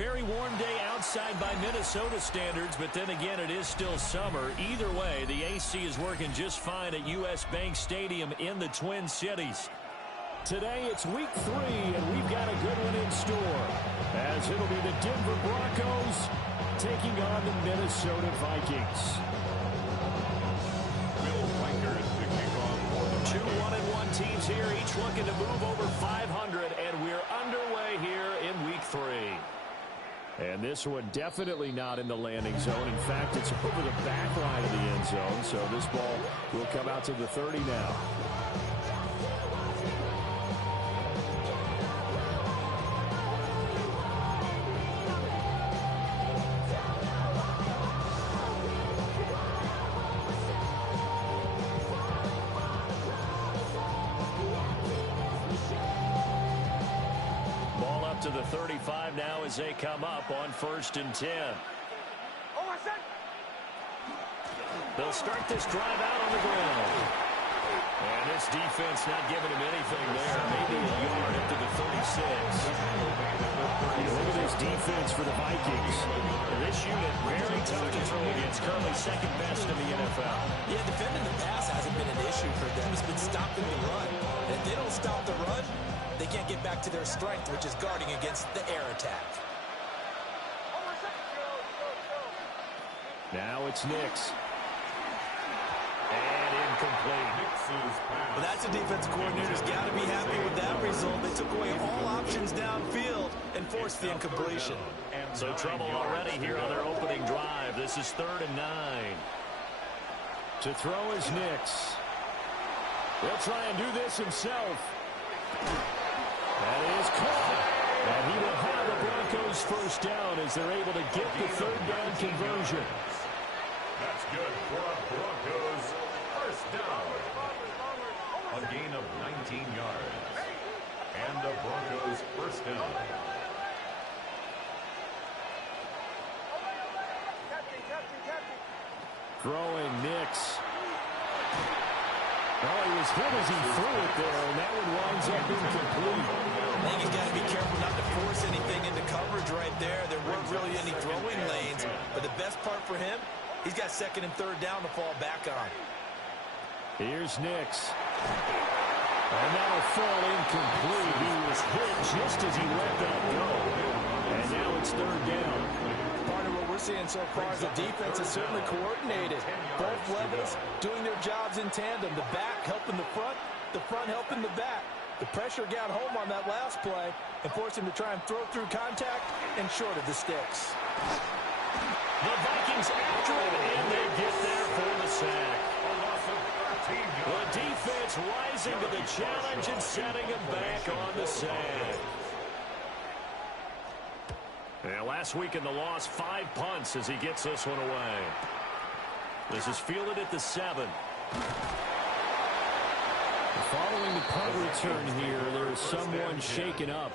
very warm day outside by Minnesota standards, but then again, it is still summer. Either way, the AC is working just fine at U.S. Bank Stadium in the Twin Cities. Today, it's week 3, and we've got a good one in store, as it'll be the Denver Broncos taking on the Minnesota Vikings. Two 1-1 teams here, each looking to move over 500, and we're underway here in week 3. And this one definitely not in the landing zone. In fact, it's over the back line of the end zone, so this ball will come out to the 30 now. To the 35 now as they come up on 1st and 10. They'll start this drive out on the ground. And this defense not giving him anything there. Maybe a yard up to the 36. Look at this defense for the Vikings. This unit very tough to throw against. Currently second best in the NFL. Yeah, defending the pass hasn't been an issue for them. It's been stopping the run. And if they don't stop the run, they can't get back to their strength, which is guarding against the air attack. Now it's Nix. And incomplete. Well, that's a defense coordinator's got to be happy with that result. They took away all options downfield and forced the incompletion. So trouble already here on their opening drive. This is 3rd and 9. To throw is Nix. He'll try and do this himself. That is caught. And he will have the Broncos first down as they're able to get the 3rd down conversion. That's good for a Broncos first down. A gain of 19 yards. And the Broncos first down. Throwing Nix. Oh, he was hit as he threw it there, and that one winds up incomplete. I think he's got to be careful not to force anything into coverage right there. There weren't really any throwing lanes, but the best part for him, he's got 2nd and 3rd down to fall back on. Here's Nix. And that'll fall incomplete. He was hit just as he let that go. And now it's 3rd down. Part of what we're seeing so far is the defense is certainly coordinated. Both levels doing their jobs in tandem. The back helping the front helping the back. The pressure got home on that last play and forced him to try and throw through contact and short of the sticks. The Vikings after it, and they get there for the sack. The defense rising to the challenge and setting him back on the sack. And last week in the loss, 5 punts as he gets this one away. This is fielded at the 7. Following the punt return here, there is someone shaken up.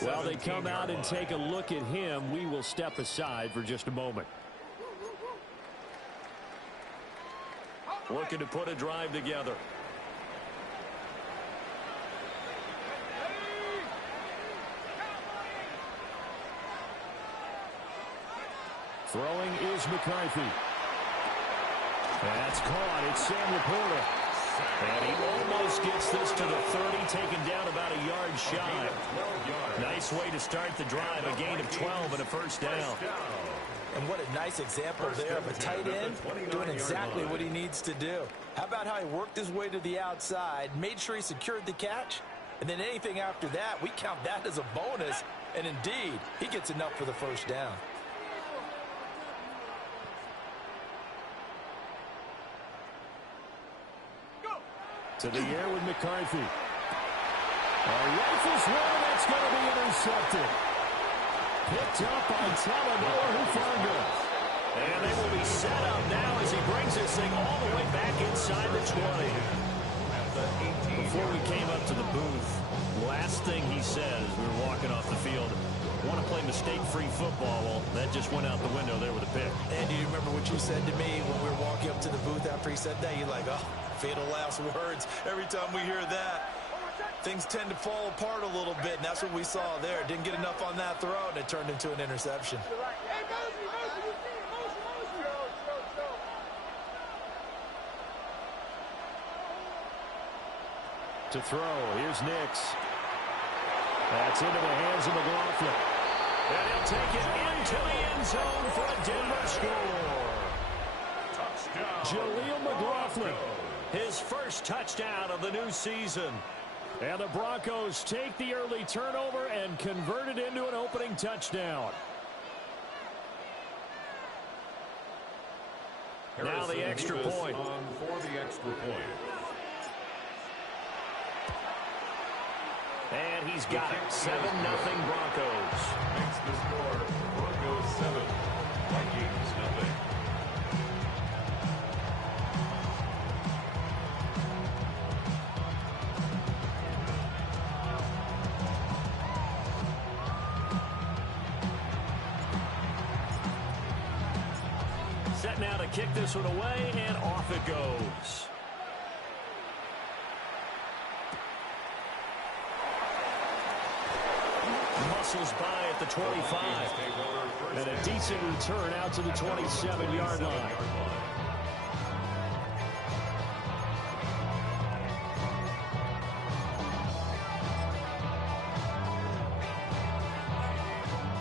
While they come out and take a look at him, we will step aside for just a moment. Looking to put a drive together. Throwing is McCarthy. That's caught. It's Sam Laporta. And he almost gets this to the 30, taken down about a yard shy. Nice way to start the drive, a gain of 12 and a first down. And what a nice example there of a tight end doing exactly what he needs to do. How about how he worked his way to the outside, made sure he secured the catch, and then anything after that, we count that as a bonus. And indeed, he gets enough for the first down. To the air with McCarthy. Rifles one, that's going to be intercepted. Picked up by Talanoa Hufanga. And they will be set up now as he brings this thing all the way back inside the 20. Before we came up to the booth, last thing he said as we were walking off the field, want to play mistake-free football. Well, that just went out the window there with a pick. And do you remember what you said to me when we were walking up to the booth after he said that? You're like, oh, fatal last words every time we hear that. things tend to fall apart a little bit, and that's what we saw there. Didn't get enough on that throw, and it turned into an interception. To throw, here's Nix. That's into the hands of McLaughlin. And he'll take it into the end zone for a Denver score. Jaleel McLaughlin, his first touchdown of the new season. And the Broncos take the early turnover and convert it into an opening touchdown. Now the extra point. For the extra point. And he's got it. 7-0 Broncos. Makes the score Broncos 7, Vikings 0. Set now to kick this one away, and off it goes. Muscles by at the 25. And a decent return out to the 27-yard line.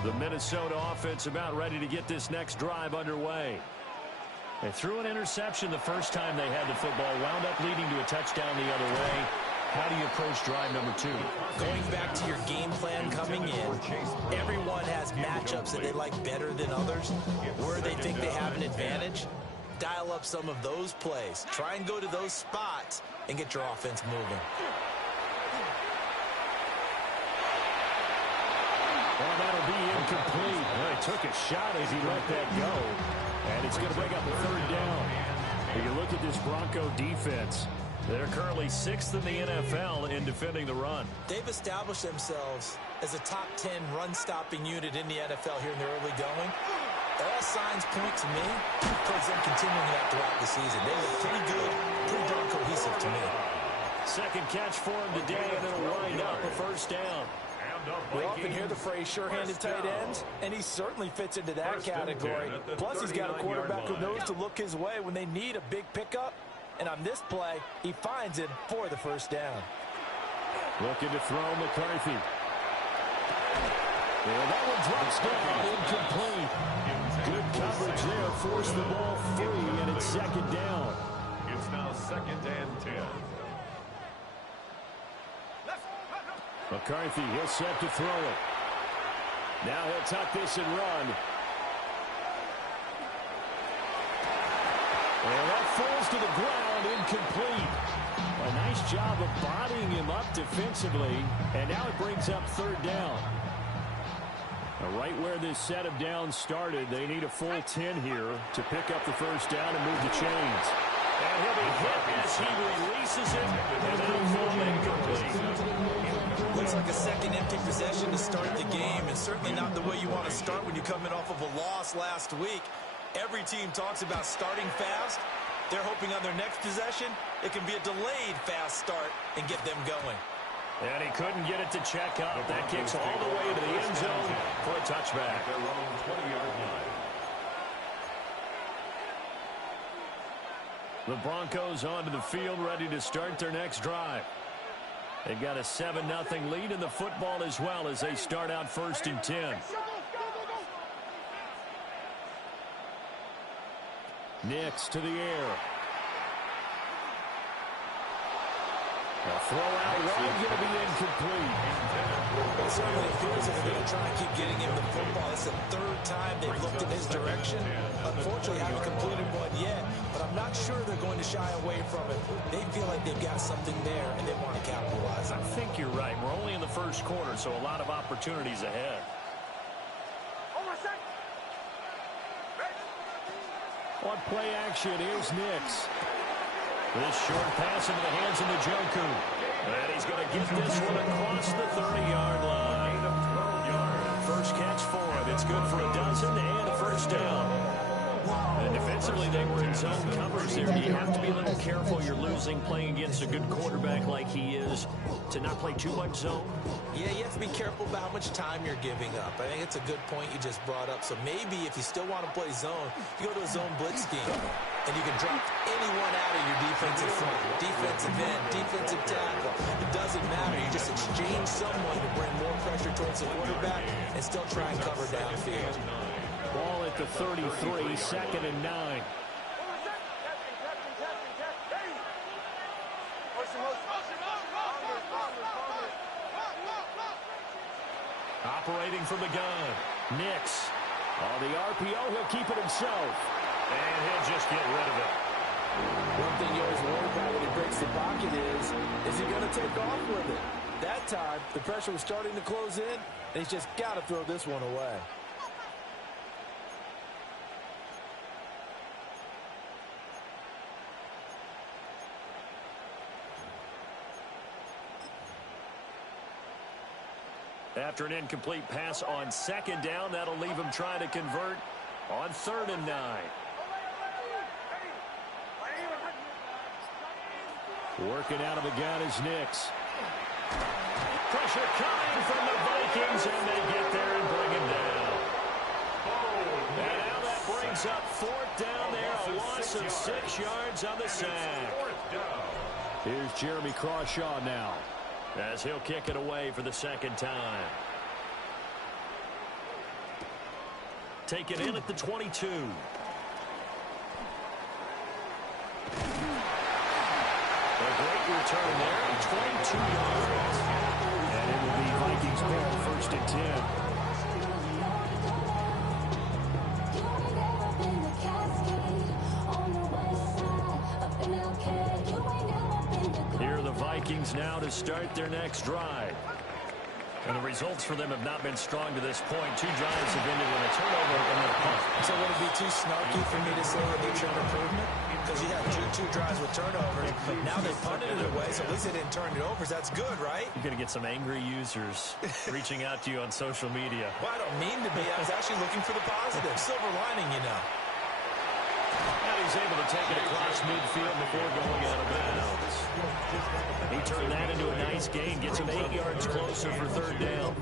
The Minnesota offense about ready to get this next drive underway. They threw an interception the first time they had the football, wound up leading to a touchdown the other way. How do you approach drive number 2? Going back to your game plan coming in, everyone has matchups that they like better than others. Where they think they have an advantage, dial up some of those plays. Try and go to those spots and get your offense moving. Well, that'll be incomplete. Well, he took a shot as he let that go. And it's going to bring up a third down. If you look at this Bronco defense, they're currently 6th in the NFL in defending the run. They've established themselves as a top 10 run-stopping unit in the NFL here in the early going. All signs point to me towards them continuing that throughout the season. They look pretty good, pretty darn cohesive to me. Second catch for him today, and it'll wind up a first down. We often hear the phrase sure-handed tight ends, and he certainly fits into that category. Plus, he's got a quarterback who knows to look his way when they need a big pickup. And on this play, he finds it for the first down. Looking to throw McCarthy. And that one drops down, incomplete. Good coverage there, forced the ball free, and it's second down. It's now 2nd and 10. McCarthy, he'll set to throw it. Now he'll tuck this and run. And that falls to the ground, incomplete. A nice job of bodying him up defensively, and now it brings up third down. Now, right where this set of downs started, they need a full 10 here to pick up the first down and move the chains. And he'll be hit as he releases it, and that'll fall incomplete. Looks like a second empty possession to start the game, and certainly not the way you want to start when you're coming off of a loss last week. Every team talks about starting fast. They're hoping on their next possession, it can be a delayed fast start and get them going. And he couldn't get it to check up. That kicks all the way to the end zone for a touchback. Their own 20-yard line. The Broncos onto the field, ready to start their next drive. They've got a 7-0 lead in the football as well as they start out 1st and 10. Nix to the air. A throw out wide, going to be incomplete. It certainly appears that they're going to try and keep getting him the football. It's the third time they've looked in his direction. Unfortunately, haven't completed one yet, but I'm not sure they're going to shy away from it. They feel like they've got something there, and they want to capitalize. I think you're right. We're only in the first quarter, so a lot of opportunities ahead. On play action, here's Nix. This short pass into the hands of Njoku. And he's going to get this one across the 30-yard line. First catch for him. It's good for a dozen and a first down. And defense Defensively, they were in zone covers there. You have to be a little careful. You're losing playing against a good quarterback like he is to not play too much zone. Yeah, you have to be careful about how much time you're giving up. I think it's a good point you just brought up. So maybe if you still want to play zone, you go to a zone blitz scheme, and you can drop anyone out of your defensive front, defensive end, defensive tackle. It doesn't matter. You just exchange someone to bring more pressure towards the quarterback and still try and cover downfield. Ball at the 33, 2nd and 9. Operating from the gun. Nix. On the RPO, he'll keep it himself. And he'll just get rid of it. One thing you always worry about when he breaks the pocket is he going to take off with it? That time, the pressure was starting to close in, and he's just got to throw this one away. After an incomplete pass on 2nd down, that'll leave him trying to convert on 3rd and 9. Working out of the gun is Nix. Pressure coming from the Vikings, and they get there and bring him down. And now that brings up 4th down there, a loss of 6 yards on the sack. Here's Jeremy Crawshaw now, as he'll kick it away for the 2nd time. Taken in at the 22. A great return there, 22 yards. And it will be Vikings ball, 1st and 10. Here are the Vikings now to start their next drive. And the results for them have not been strong to this point. 2 drives have ended in a turnover and then a punt. So would it be too snarky for me to say that they've shown improvement? Because you had two drives with turnovers. Now they punted it away, so at least they didn't turn it over. That's good, right? You're going to get some angry users reaching out to you on social media. Well, I don't mean to be. I was actually looking for the positive. Silver lining, you know. And he's able to take it across midfield before going out of bounds. He turned that into a nice gain, gets him 8 yards closer for 3rd down.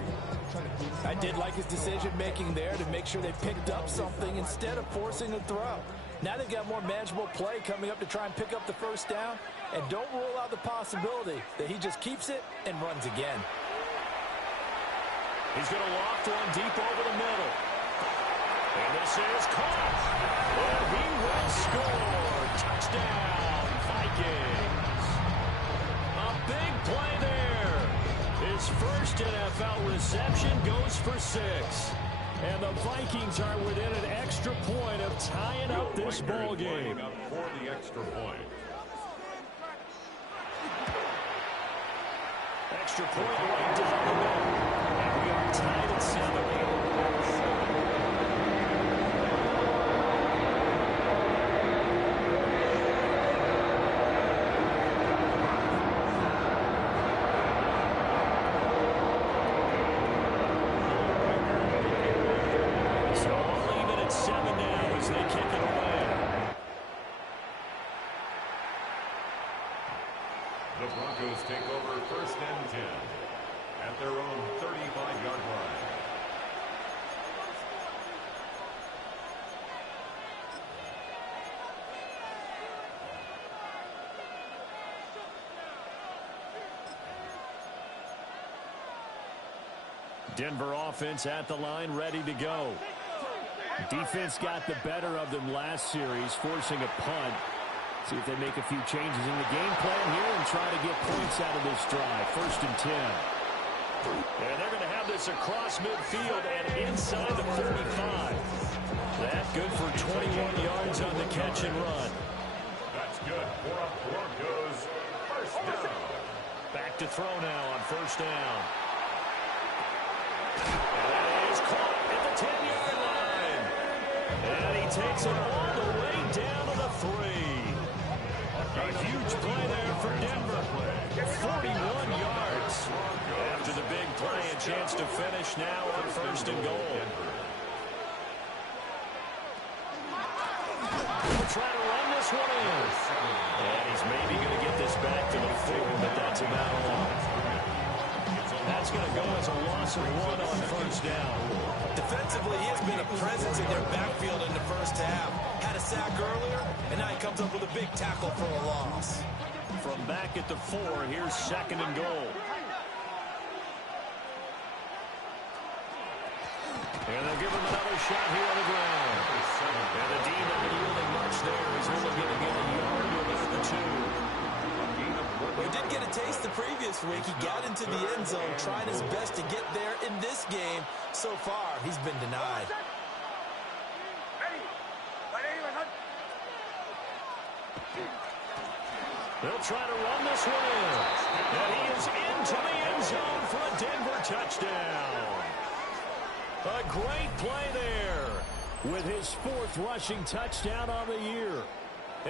I did like his decision-making there to make sure they picked up something instead of forcing a throw. Now they've got more manageable play coming up to try and pick up the 1st down. And don't rule out the possibility that he just keeps it and runs again. He's going to loft one deep over the middle. And this is caught. And he will score. Touchdown, Vikings. A big play there. His first NFL reception goes for 6. And the Vikings are within an extra point of tying up this ball game. For the extra point. Extra point right down the middle. And we are tied at 7. The Broncos take over 1st and 10 at their own 35-yard line. Denver offense at the line, ready to go. Defense got the better of them last series, forcing a punt. See if they make a few changes in the game plan here and try to get points out of this drive. 1st and 10. And they're going to have this across midfield and inside the 35. That good for 21 yards on the catch and run. That's good for a Broncos 1st down. Back to throw now on 1st down. And that is caught at the 10-yard line. And he takes it all the way down to the 3. A huge play there for Denver. 41 yards. After the big play, a chance to finish now on 1st and goal. He'll try to run this one in. And he's maybe going to get this back to the 4, but that's about all. That's going to go as a loss of 1 on first down. Defensively, he has been a presence in their backfield in the first half. Had a sack earlier, and now he comes up with a big tackle for a loss. From back at the 4, here's 2nd and goal. And they'll give him another shot here on the ground. And the D not yielding much there. He's only going to get a yard to about the 2. Well, he did get a taste the previous week. He got into the end zone, trying his best to get there in this game. So far, he's been denied. They'll try to run this one in. And he is into the end zone for a Denver touchdown. A great play there with his 4th rushing touchdown on the year.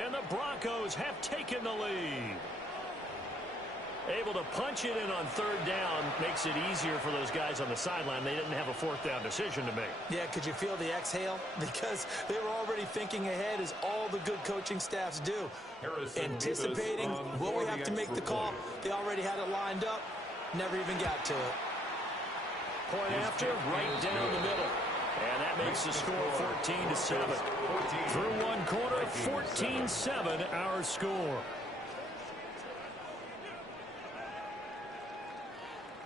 And the Broncos have taken the lead. Able to punch it in on 3rd down makes it easier for those guys on the sideline. They didn't have a 4th down decision to make. Yeah, could you feel the exhale? Because they were already thinking ahead, as all the good coaching staffs do. Anticipating what we have to make the call. They already had it lined up. Never even got to it. Point after, right down the middle. And that makes the score 14-7. Through one quarter, 14-7 our score.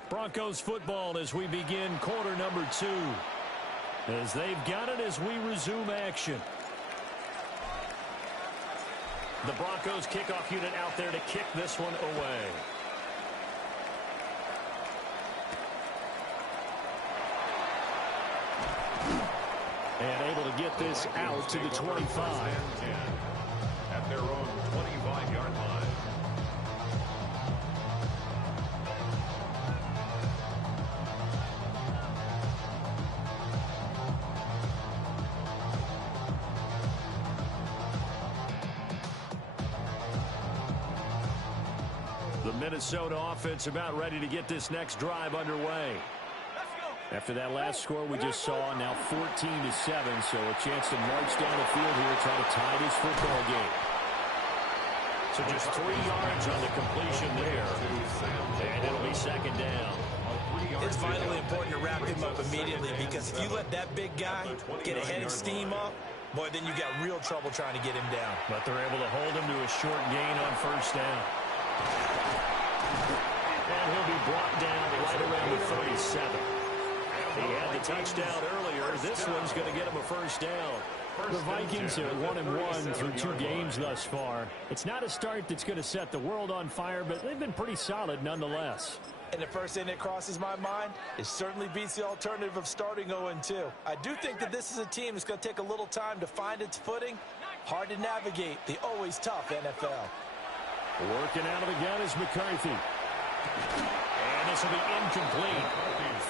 Broncos football as we begin quarter number 2. As they've got it as we resume action. The Broncos kickoff unit out there to kick this one away. And able to get this out to the 25. At their own 25-yard line. The Minnesota offense about ready to get this next drive underway. After that last score we just saw, now 14-7, so a chance to march down the field here, try to tie this football game. So just 3 yards on the completion there, and it'll be 2nd down. It's vitally important to wrap him up immediately, because if you let that big guy get a head of steam up, boy, then you got real trouble trying to get him down. But they're able to hold him to a short gain on first down. And he'll be brought down right around the 37. He had the touchdown earlier. This one's going to get him a first down. The Vikings are 1-1 through 2 games thus far. It's not a start that's going to set the world on fire, but they've been pretty solid nonetheless. And the first thing that crosses my mind, it certainly beats the alternative of starting 0-2. I do think that this is a team that's going to take a little time to find its footing. Hard to navigate the always tough NFL. Working out of the gun is McCarthy. And this will be incomplete.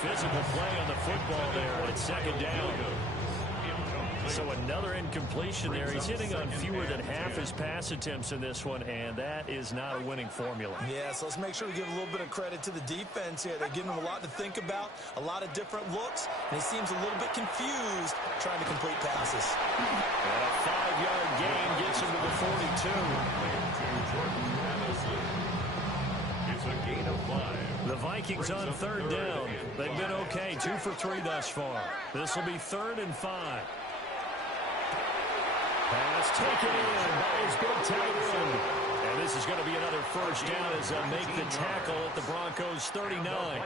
Physical play on the football there, and it's 2nd down. So another incompletion there. He's hitting on fewer than half his pass attempts in this one, and that is not a winning formula. Yeah, so let's make sure we give a little bit of credit to the defense here. They're giving him a lot to think about, a lot of different looks, and he seems a little bit confused trying to complete passes. And a 5-yard gain gets him to the 42. It's a gain of 5. The Vikings on 3rd down. They've been okay, 2 for 3 thus far. This will be 3rd and 5. Pass taken in by his big tight end. And this is going to be another first down as they make the tackle at the Broncos 39.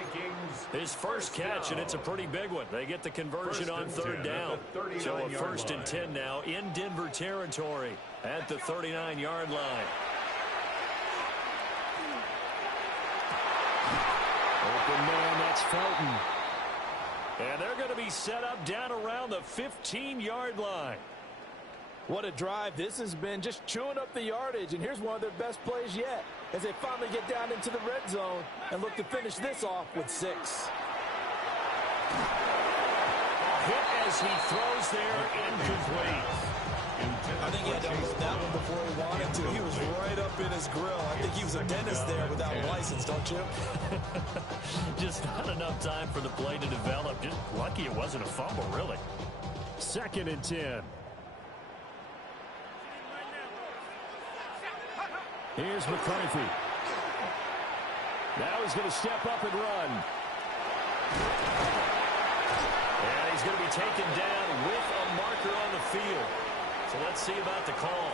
His first catch, and it's a pretty big one. They get the conversion on 3rd down. So a 1st and 10 now in Denver territory at the 39-yard line. Open man, that's Felton. And they're going to be set up down around the 15-yard line. What a drive this has been, just chewing up the yardage. And here's one of their best plays yet, as they finally get down into the red zone and look to finish this off with 6. Hit as he throws there, incomplete. I think he had to hold that one before he wanted to. He was right up in his grill. I think he was a dentist there without a license, don't you? Just not enough time for the play to develop. Just lucky it wasn't a fumble, really. 2nd and 10. Here's McCarthy. Now he's going to step up and run. And he's going to be taken down with a marker on the field. So let's see about the call.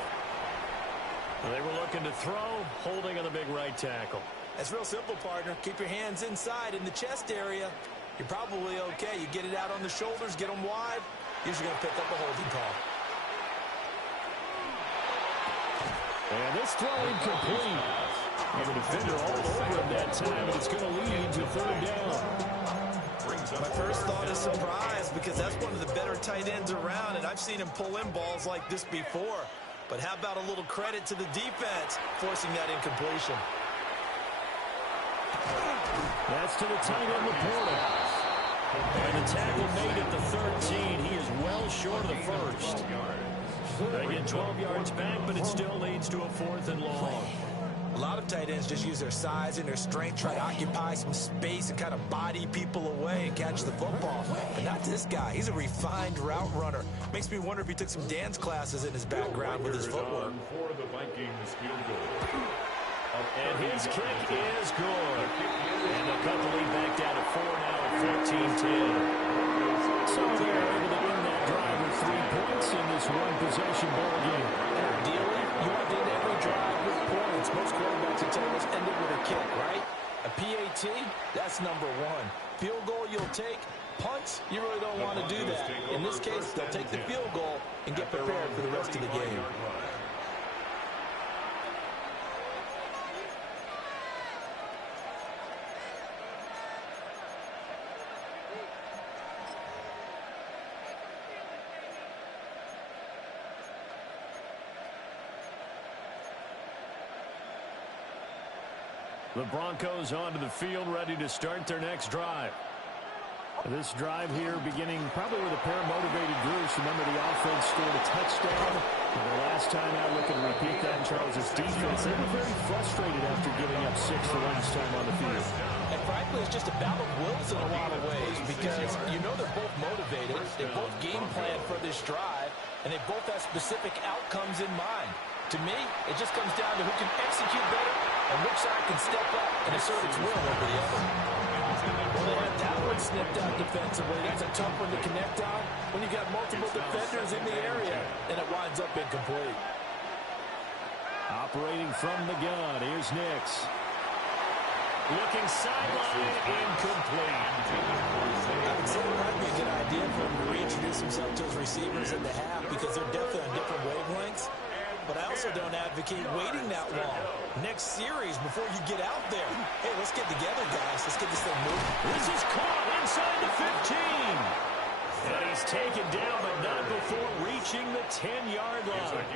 They were looking to throw, holding on the big right tackle. That's real simple, partner. Keep your hands inside in the chest area. You're probably okay. You get it out on the shoulders, get them wide. Usually going to pick up a holding call. And this throw incomplete. And the defender all over him that time, and it's going to lead to third down. My first thought is surprise because that's one of the better tight ends around, and I've seen him pull in balls like this before. But how about a little credit to the defense forcing that incompletion? That's to the tight end, Laporta. And the tackle made at the 13. He is well short of the first. They get 12 yards back, but it still leads to a 4th and long. A lot of tight ends just use their size and their strength, try to occupy some space and kind of body people away and catch the football. But not this guy. He's a refined route runner. Makes me wonder if he took some dance classes in his background with his footwork. For the Vikings field goal. And his kick is good. And they'll cut the lead back down to 4 now at 14-10. So they're able to win that drive with 3 points in this one-possession ball game. And ideally, you want to end every drive with points. Most quarterbacks will tell us end it with a kick, right? A PAT, that's number 1. Field goal you'll take. Punts, you really don't want to do that. In this case, they'll take the field goal and get prepared for the rest of the game. The Broncos onto the field, ready to start their next drive. This drive here beginning probably with a pair of motivated groups. Remember, the offense scored a touchdown. And the last time out, looking to repeat that in Charles' defense. They were very frustrated after giving up 6 the last time on the field. And frankly, it's just a battle of wills in a lot of ways because you know they're both motivated. They both game plan for this drive, and they both have specific outcomes in mind. To me, it just comes down to who can execute better and which side can step up and assert its will over the other. Well, they had that one snipped out defensively. That's a tough one to connect on when you got multiple defenders in the area, and it winds up incomplete. Operating from the gun, here's Nix. Looking sideline, incomplete. I would say it might be a good idea for him to reintroduce himself to his receivers in the half because they're definitely on different wavelengths. But I also don't advocate waiting that long. Next series, before you get out there, hey, let's get together, guys. Let's get this thing moving. This is caught inside the 15. And he's taken down, but not before reaching the 10-yard line.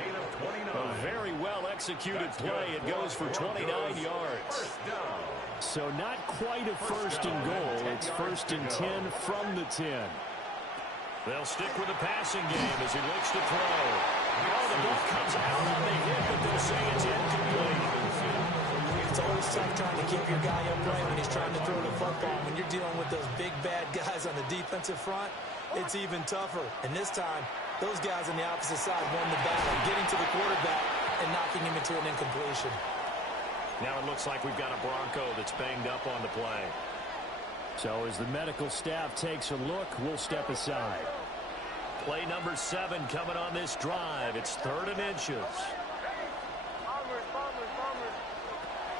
A very well-executed play. It goes for 29 yards. So not quite a first and goal. It's 1st and 10 from the 10. They'll stick with the passing game as he looks to throw. Oh, the ball comes out on the hit, but they'll say it's incomplete. It's always tough trying to keep your guy upright when he's trying to throw the football. When you're dealing with those big, bad guys on the defensive front, it's even tougher. And this time, those guys on the opposite side won the battle, getting to the quarterback and knocking him into an incompletion. Now it looks like we've got a Bronco that's banged up on the play. So as the medical staff takes a look, we'll step aside. Play number 7 coming on this drive. It's 3rd and inches.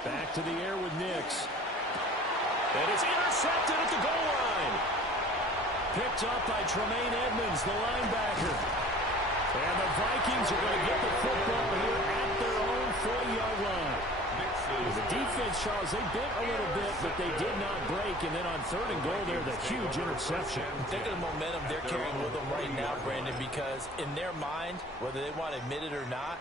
Back to the air with Nix. And it's intercepted at the goal line. Picked up by Tremaine Edmonds, the linebacker. And the Vikings are going to get the football here at their own 40-yard line. The defense, Charles, they bit a little bit, but they did not break. And then on 3rd and goal, there's a huge interception. Think of the momentum they're carrying with them right now, Brandon, because in their mind, whether they want to admit it or not,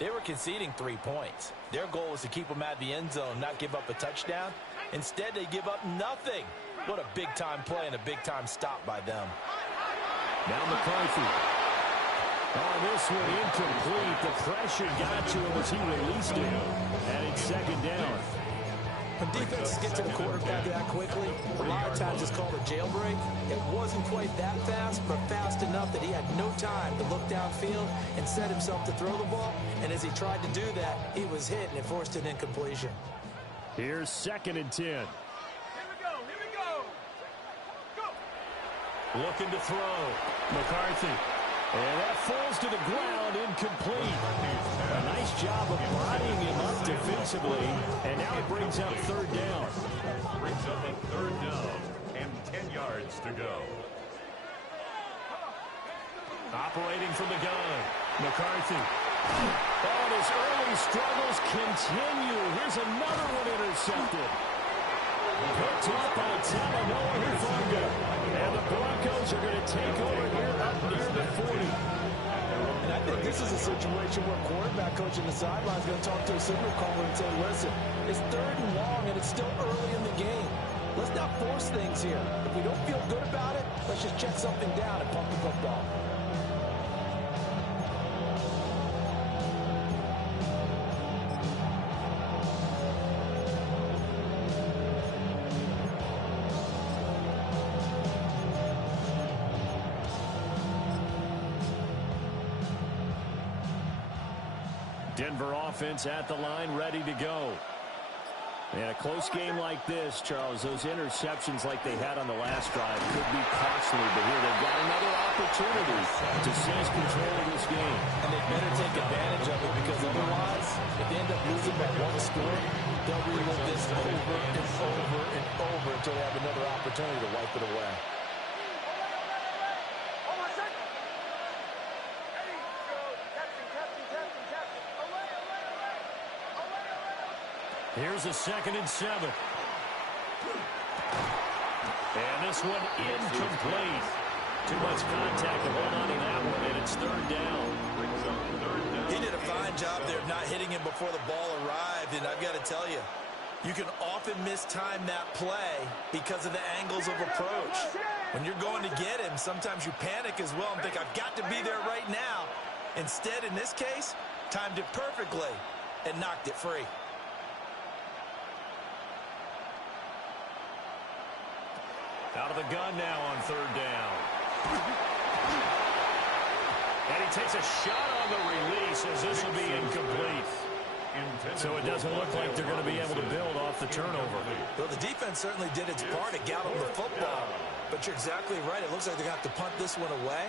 they were conceding 3 points. Their goal was to keep them out of the end zone, not give up a touchdown. Instead, they give up nothing. What a big-time play and a big-time stop by them. Now McCarthy. Oh, this one incomplete. The pressure got to him as he released it. And it's 2nd down. When defenses get to the quarterback that quickly, a lot of times it's called a jailbreak. It wasn't quite that fast, but fast enough that he had no time to look downfield and set himself to throw the ball. And as he tried to do that, he was hit, and it forced an incompletion. Here's 2nd and 10. Here we go. Go. Looking to throw. McCarthy. And that falls to the ground, incomplete. A nice job of bodying him up defensively, and now it brings up 3rd down. Brings up a 3rd down and 10 yards to go. Operating from the gun, McCarthy. And his early struggles continue. Here's another one intercepted. Picked up by Talanoa Hufanga. And the Broncos are going to take over here up near the 40. And I think this is a situation where quarterback coach in the sideline is going to talk to a signal caller and say, listen, it's 3rd and long and it's still early in the game. Let's not force things here. If we don't feel good about it, let's just check something down and pump the football. Denver offense at the line, ready to go. And a close game like this, Charles, those interceptions like they had on the last drive could be costly. But here they've got another opportunity to seize control of this game. And they better take advantage of it, because otherwise, if they end up losing by 1 score, they'll relive this over and over and over until they have another opportunity to wipe it away. Here's a 2nd and 7. And this one incomplete. Too much contact to hold on to that one, and it's 3rd down. He did a fine job there of not hitting him before the ball arrived, and I've got to tell you, you can often mistime that play because of the angles of approach. When you're going to get him, sometimes you panic as well and think, I've got to be there right now. Instead, in this case, timed it perfectly and knocked it free. Out of the gun now on 3rd down. And he takes a shot on the release as this will be incomplete. So it doesn't look like they're going to be able to build off the turnover. Well, the defense certainly did its part. It got them the football. But you're exactly right. It looks like they're going to have to punt this one away.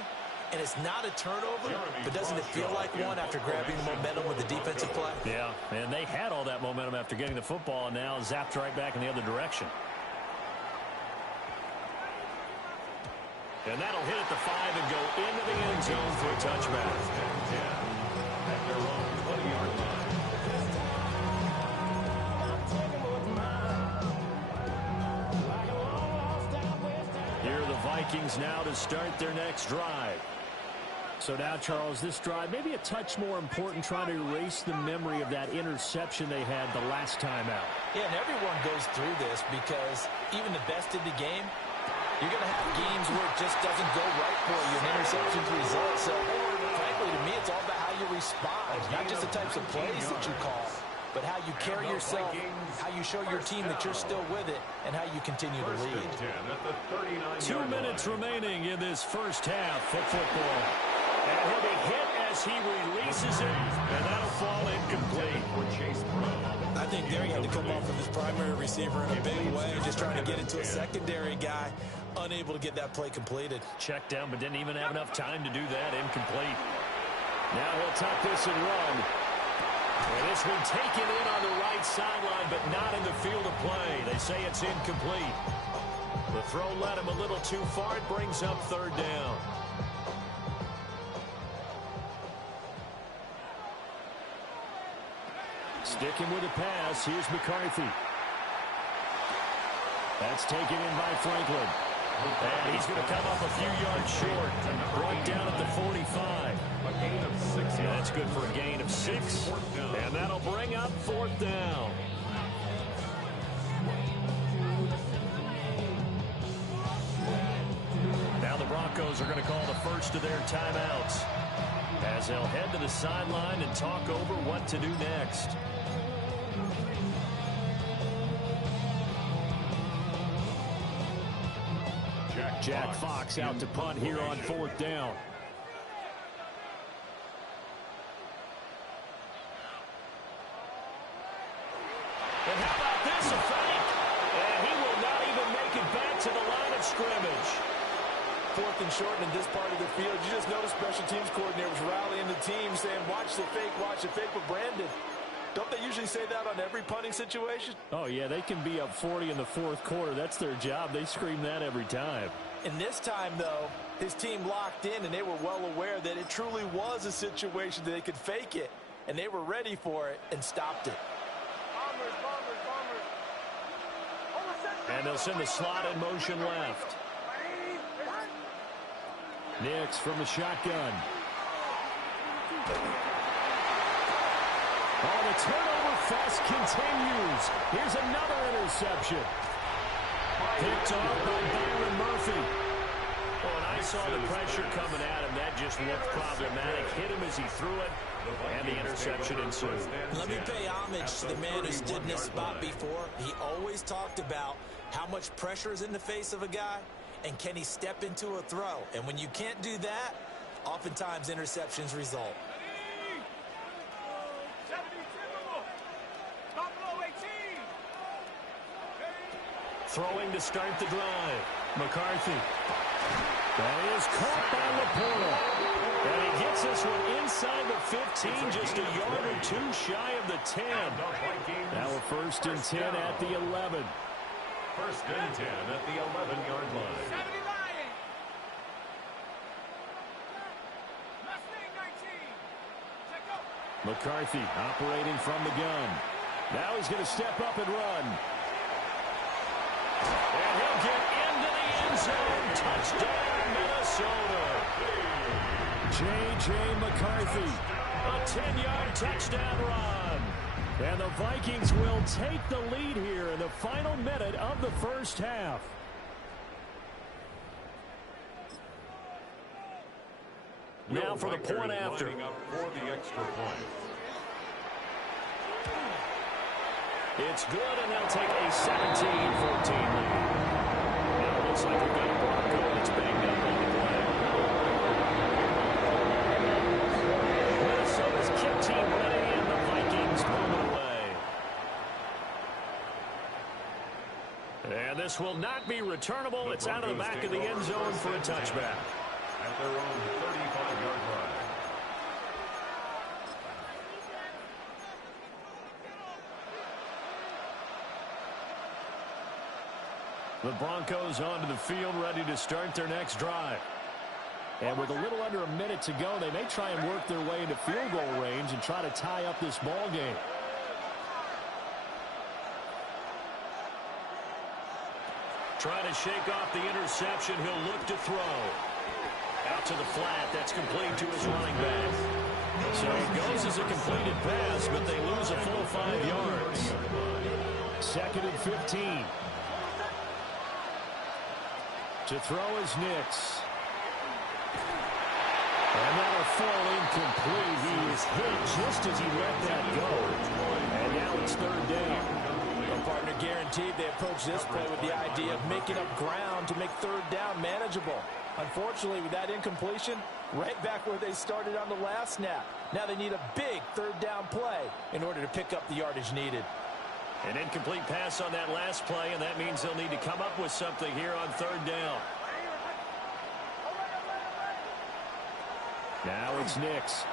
And it's not a turnover, but doesn't it feel like one after grabbing the momentum with the defensive play? Yeah, and they had all that momentum after getting the football, and now zapped right back in the other direction. And that'll hit at the 5 and go into the end zone for a touchback. At their own 20-yard line. Here are the Vikings now to start their next drive. So now, Charles, this drive maybe a touch more important, trying to erase the memory of that interception they had the last time out. Yeah, and everyone goes through this because even the best in the game, you're going to have games where it just doesn't go right for you, and interceptions result. So, frankly, to me, it's all about how you respond, not just the types of plays that you call, but how you carry yourself, how you show your team that you're still with it, and how you continue to lead. 2 minutes remaining in this first half of football. And he'll be hit as he releases it, and that'll fall incomplete. I think there he had to come off of his primary receiver in a big way, just trying to get into a secondary guy, unable to get that play completed. Checked down, but didn't even have enough time to do that. Incomplete. Now he'll tuck this and run. And this one taken in on the right sideline, but not in the field of play. They say it's incomplete. The throw led him a little too far. It brings up 3rd down. Sticking with the pass, here's McCarthy. That's taken in by Franklin. And he's going to come up a few yards short. Brought down at the 45. A gain of 6 yards. That's good for a gain of 6. And that'll bring up 4th down. Now the Broncos are going to call the first of their timeouts, as they'll head to the sideline and talk over what to do next. Jack Fox out to punt here on 4th down. And how about this, a fake? And he will not even make it back to the line of scrimmage. 4th and short in this part of the field. You just noticed special teams coordinators rallying the team saying, watch the fake, but Brandon, don't they usually say that on every punting situation? Oh, yeah, they can be up 40 in the 4th quarter. That's their job. They scream that every time. And this time, though, his team locked in, and they were well aware that it truly was a situation that they could fake it, and they were ready for it and stopped it. And they'll send the slot in motion left. Nix from the shotgun. Oh, the turnover fest continues. Here's another interception. Picked off by Byron Murphy. Oh, and I saw the pressure coming at him. That just looked problematic. Hit him as he threw it, and the interception ensued. Let me pay homage to the man who stood in this spot before. He always talked about how much pressure is in the face of a guy, and can he step into a throw? And when you can't do that, oftentimes interceptions result. Throwing to start the drive. McCarthy. That is caught by Laporta. And he gets this one inside the 15, just a yard or two shy of the 10. Now a 1st and 10 at the 11. 1st and 10 at the 11-yard line. McCarthy operating from the gun. Now he's going to step up and run. And he'll get into the end zone. Touchdown, Minnesota. J.J. McCarthy. A 10-yard touchdown run. And the Vikings will take the lead here in the final minute of the 1st half. Now for the point after. Up for the extra point. It's good, and they'll take a 17-14 lead. Now it looks like we've got a Bronco that's banged up on the play. Minnesota's kick team ready, and the Vikings move away. And this will not be returnable. It's out of the back of the end zone for a touchback. At their own 35-yard line. The Broncos onto the field, ready to start their next drive. And with a little under a minute to go, they may try and work their way into field goal range and try to tie up this ball game. Trying to shake off the interception. He'll look to throw. Out to the flat. That's complete to his running back. So it goes as a completed pass, but they lose a full 5 yards. 2nd and 15. To throw is Nix. And that'll fall incomplete. He is hit just as he let that go. And now it's 3rd down. The partner guaranteed they approach this play with the idea of making up ground to make 3rd down manageable. Unfortunately, with that incompletion, right back where they started on the last snap. Now they need a big 3rd down play in order to pick up the yardage needed. An incomplete pass on that last play, and that means they'll need to come up with something here on 3rd down. Now it's Nix.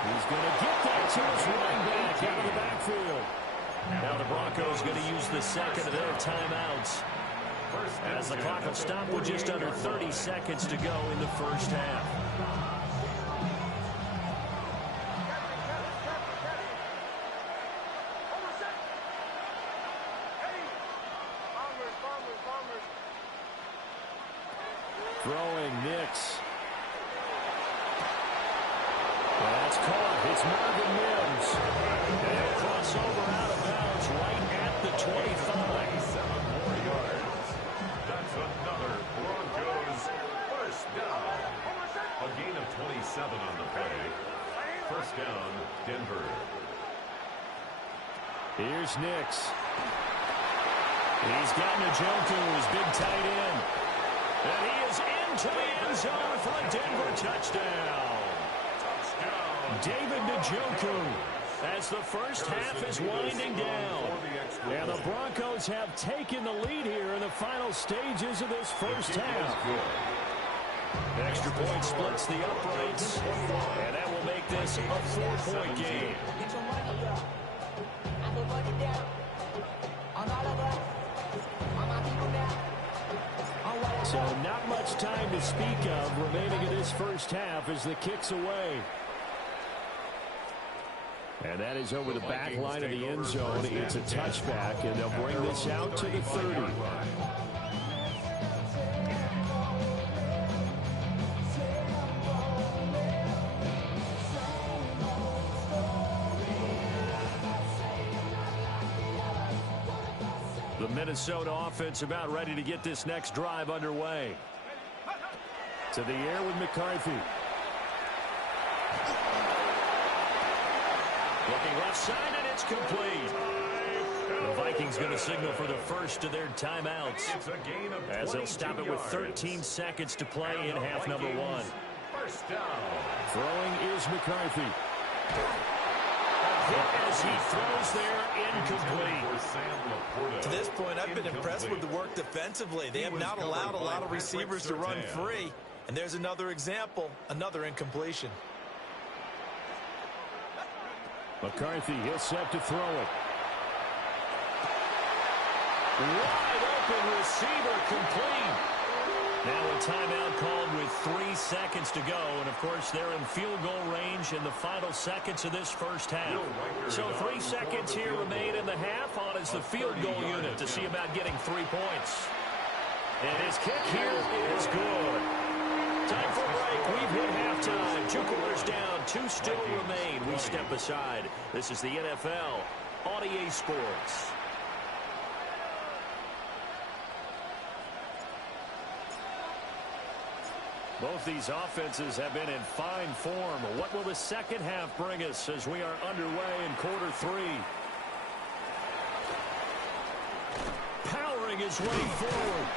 He's going to get that to his running back out of the backfield. Now the Broncos going to use the 2nd of their timeouts, as the clock will stop with just under 30 seconds to go in the 1st half. Throwing Nix. That's caught. It's Marvin Mims. And he'll cross over out of bounds right at the 25. 7 more yards. That's another Broncos 1st down. A gain of 27 on the play. 1st down, Denver. Here's Nix. He's got Njoku, his big tight end. And he is into the end zone for a Denver touchdown. David Njoku, as the first half is winding down. And the Broncos have taken the lead here in the final stages of this first half. Extra point splits the uprights, and that will make this a 4-point game. So not much time to speak of remaining in this first half as the kick's away. And that is over the back line of the end zone. It's a touchback, and they'll bring this out to the 30. The Minnesota offense about ready to get this next drive underway. To the air with McCarthy. Looking left side, and it's complete. The Vikings going to signal for the first of their timeouts, as they'll stop it with 13 seconds to play in half number one. First down. Throwing is McCarthy. A hit as he throws there, incomplete. To this point, I've been impressed with the work defensively. They have not allowed a lot of receivers to run free. And there's another example, another incompletion. McCarthy, he'll set to throw it. Wide open receiver, complete. Now a timeout called with 3 seconds to go. And, of course, they're in field goal range in the final seconds of this first half. So 3 seconds here remain in the half on as the field goal unit to see about getting 3 points. And his kick here is good. Time for a break. We've hit halftime. 2 quarters down. 2 still remain. We step aside. This is the NFL on EA Sports. Both these offenses have been in fine form. What will the second half bring us as we are underway in quarter 3? Powering his way forward.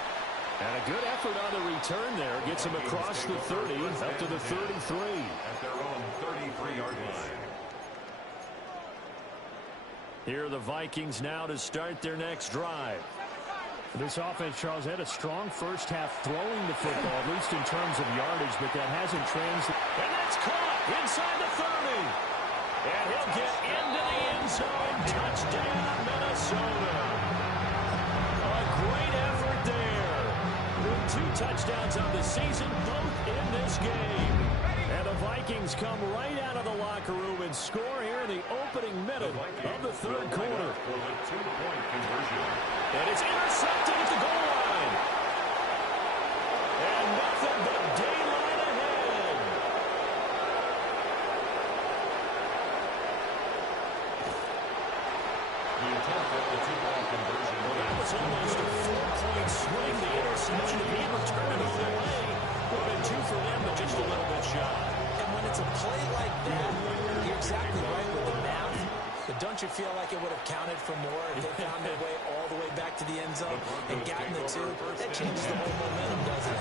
And a good effort on the return there. Gets him across the 30, up to the 33. At their own 33-yard line. Here are the Vikings now to start their next drive. This offense, Charles, had a strong first half throwing the football, at least in terms of yardage, but that hasn't translated. And that's caught inside the 30. And he'll get into the end zone. Touchdown, Minnesota. A great effort there. With 2 touchdowns on the season, both in this game. And the Vikings come right out of the locker room and score here in the opening minute of the third quarter. For the 2-point conversion. And it's intercepted at the goal line. And nothing but daylight ahead. The attempt at the 2-point conversion. Well, that was almost a 4-point swing. The interception, if he returned it all the way, would have been 2 for them, but just a little bit shy. And when it's a play like that, you're exactly right with the math. But don't you feel like it would have counted for more if they found their way all the way back to the end zone and gotten the 2? That changes the whole momentum, doesn't it?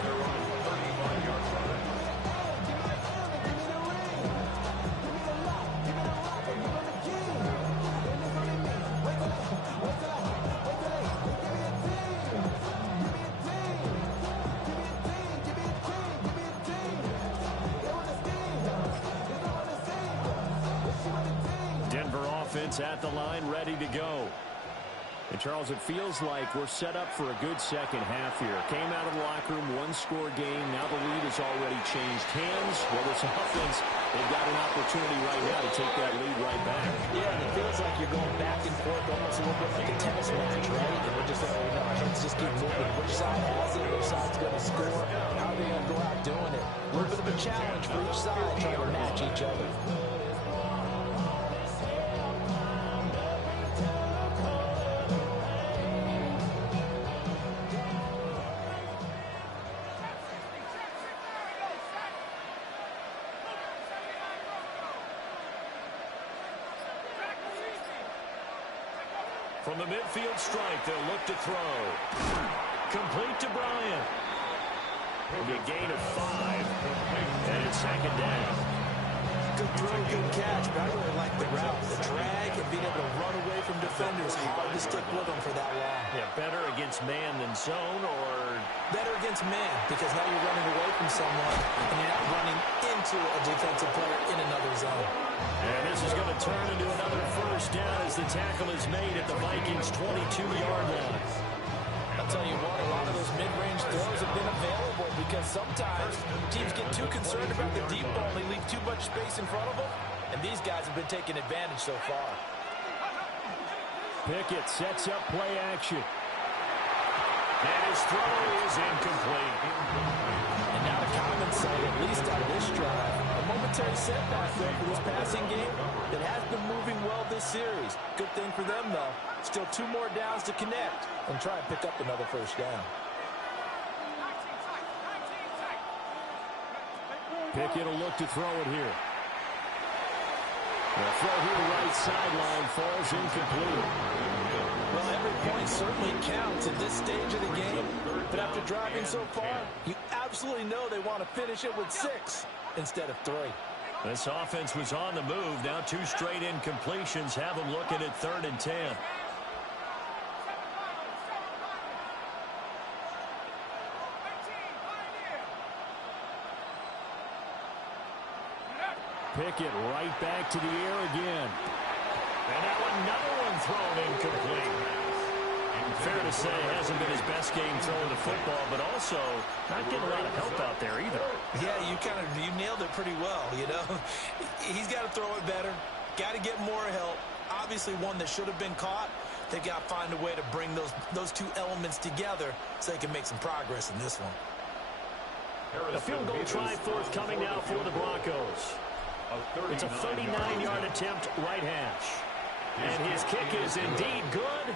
Denver offense at the line, ready to go. And, Charles, it feels like we're set up for a good second half here. Came out of the locker room, 1-score game. Now the lead has already changed hands. Well, this offense, they've got an opportunity right now to take that lead right back. Yeah, and it feels like you're going back and forth almost a little bit like a tennis match, right? And we're just, our heads just keep moving. Which side has it? Which side's going to score? How are they going to go out doing it? A little bit of a challenge for each side, trying to match each other. From the midfield strike, they'll look to throw. Complete to Bryant. It'll be a gain of 5. And it's second down. Good throw, good catch, but I really like the route. The drag and being able to run away from defenders. Hard to stick with them for that long. Yeah, better against man than zone, or better against man, because now you're running away from someone and you're not running into a defensive player in another zone. And this is going to turn into another first down as the tackle is made at the Vikings' 22-yard line. I'll tell you what, a lot of those mid-range throws have been available because sometimes teams get too concerned about the deep ball and they leave too much space in front of them, and these guys have been taking advantage so far. Pickett sets up play action. And his throw is incomplete. And now to common sight, at least on this drive. A momentary setback there for this passing game that has been moving well this series. Good thing for them, though. Still 2 more downs to connect and try and pick up another first down. Pickett will look to throw it here. The throw here right sideline falls incomplete. Well, every point certainly counts at this stage of the game. But after driving so far, you absolutely know they want to finish it with 6 instead of 3. This offense was on the move. Now 2 straight incompletions have them looking at 3rd and 10. Pickett right back to the air again. And now another one thrown incomplete. Fair to say, it hasn't been his best game throwing the football, but also not getting a lot of help out there either. Yeah, you nailed it pretty well, you know. He's got to throw it better, got to get more help. Obviously one that should have been caught. They got to find a way to bring those 2 elements together so they can make some progress in this one. A field goal try forthcoming now for the Broncos. It's a 39-yard attempt, right hash. And his kick is indeed good.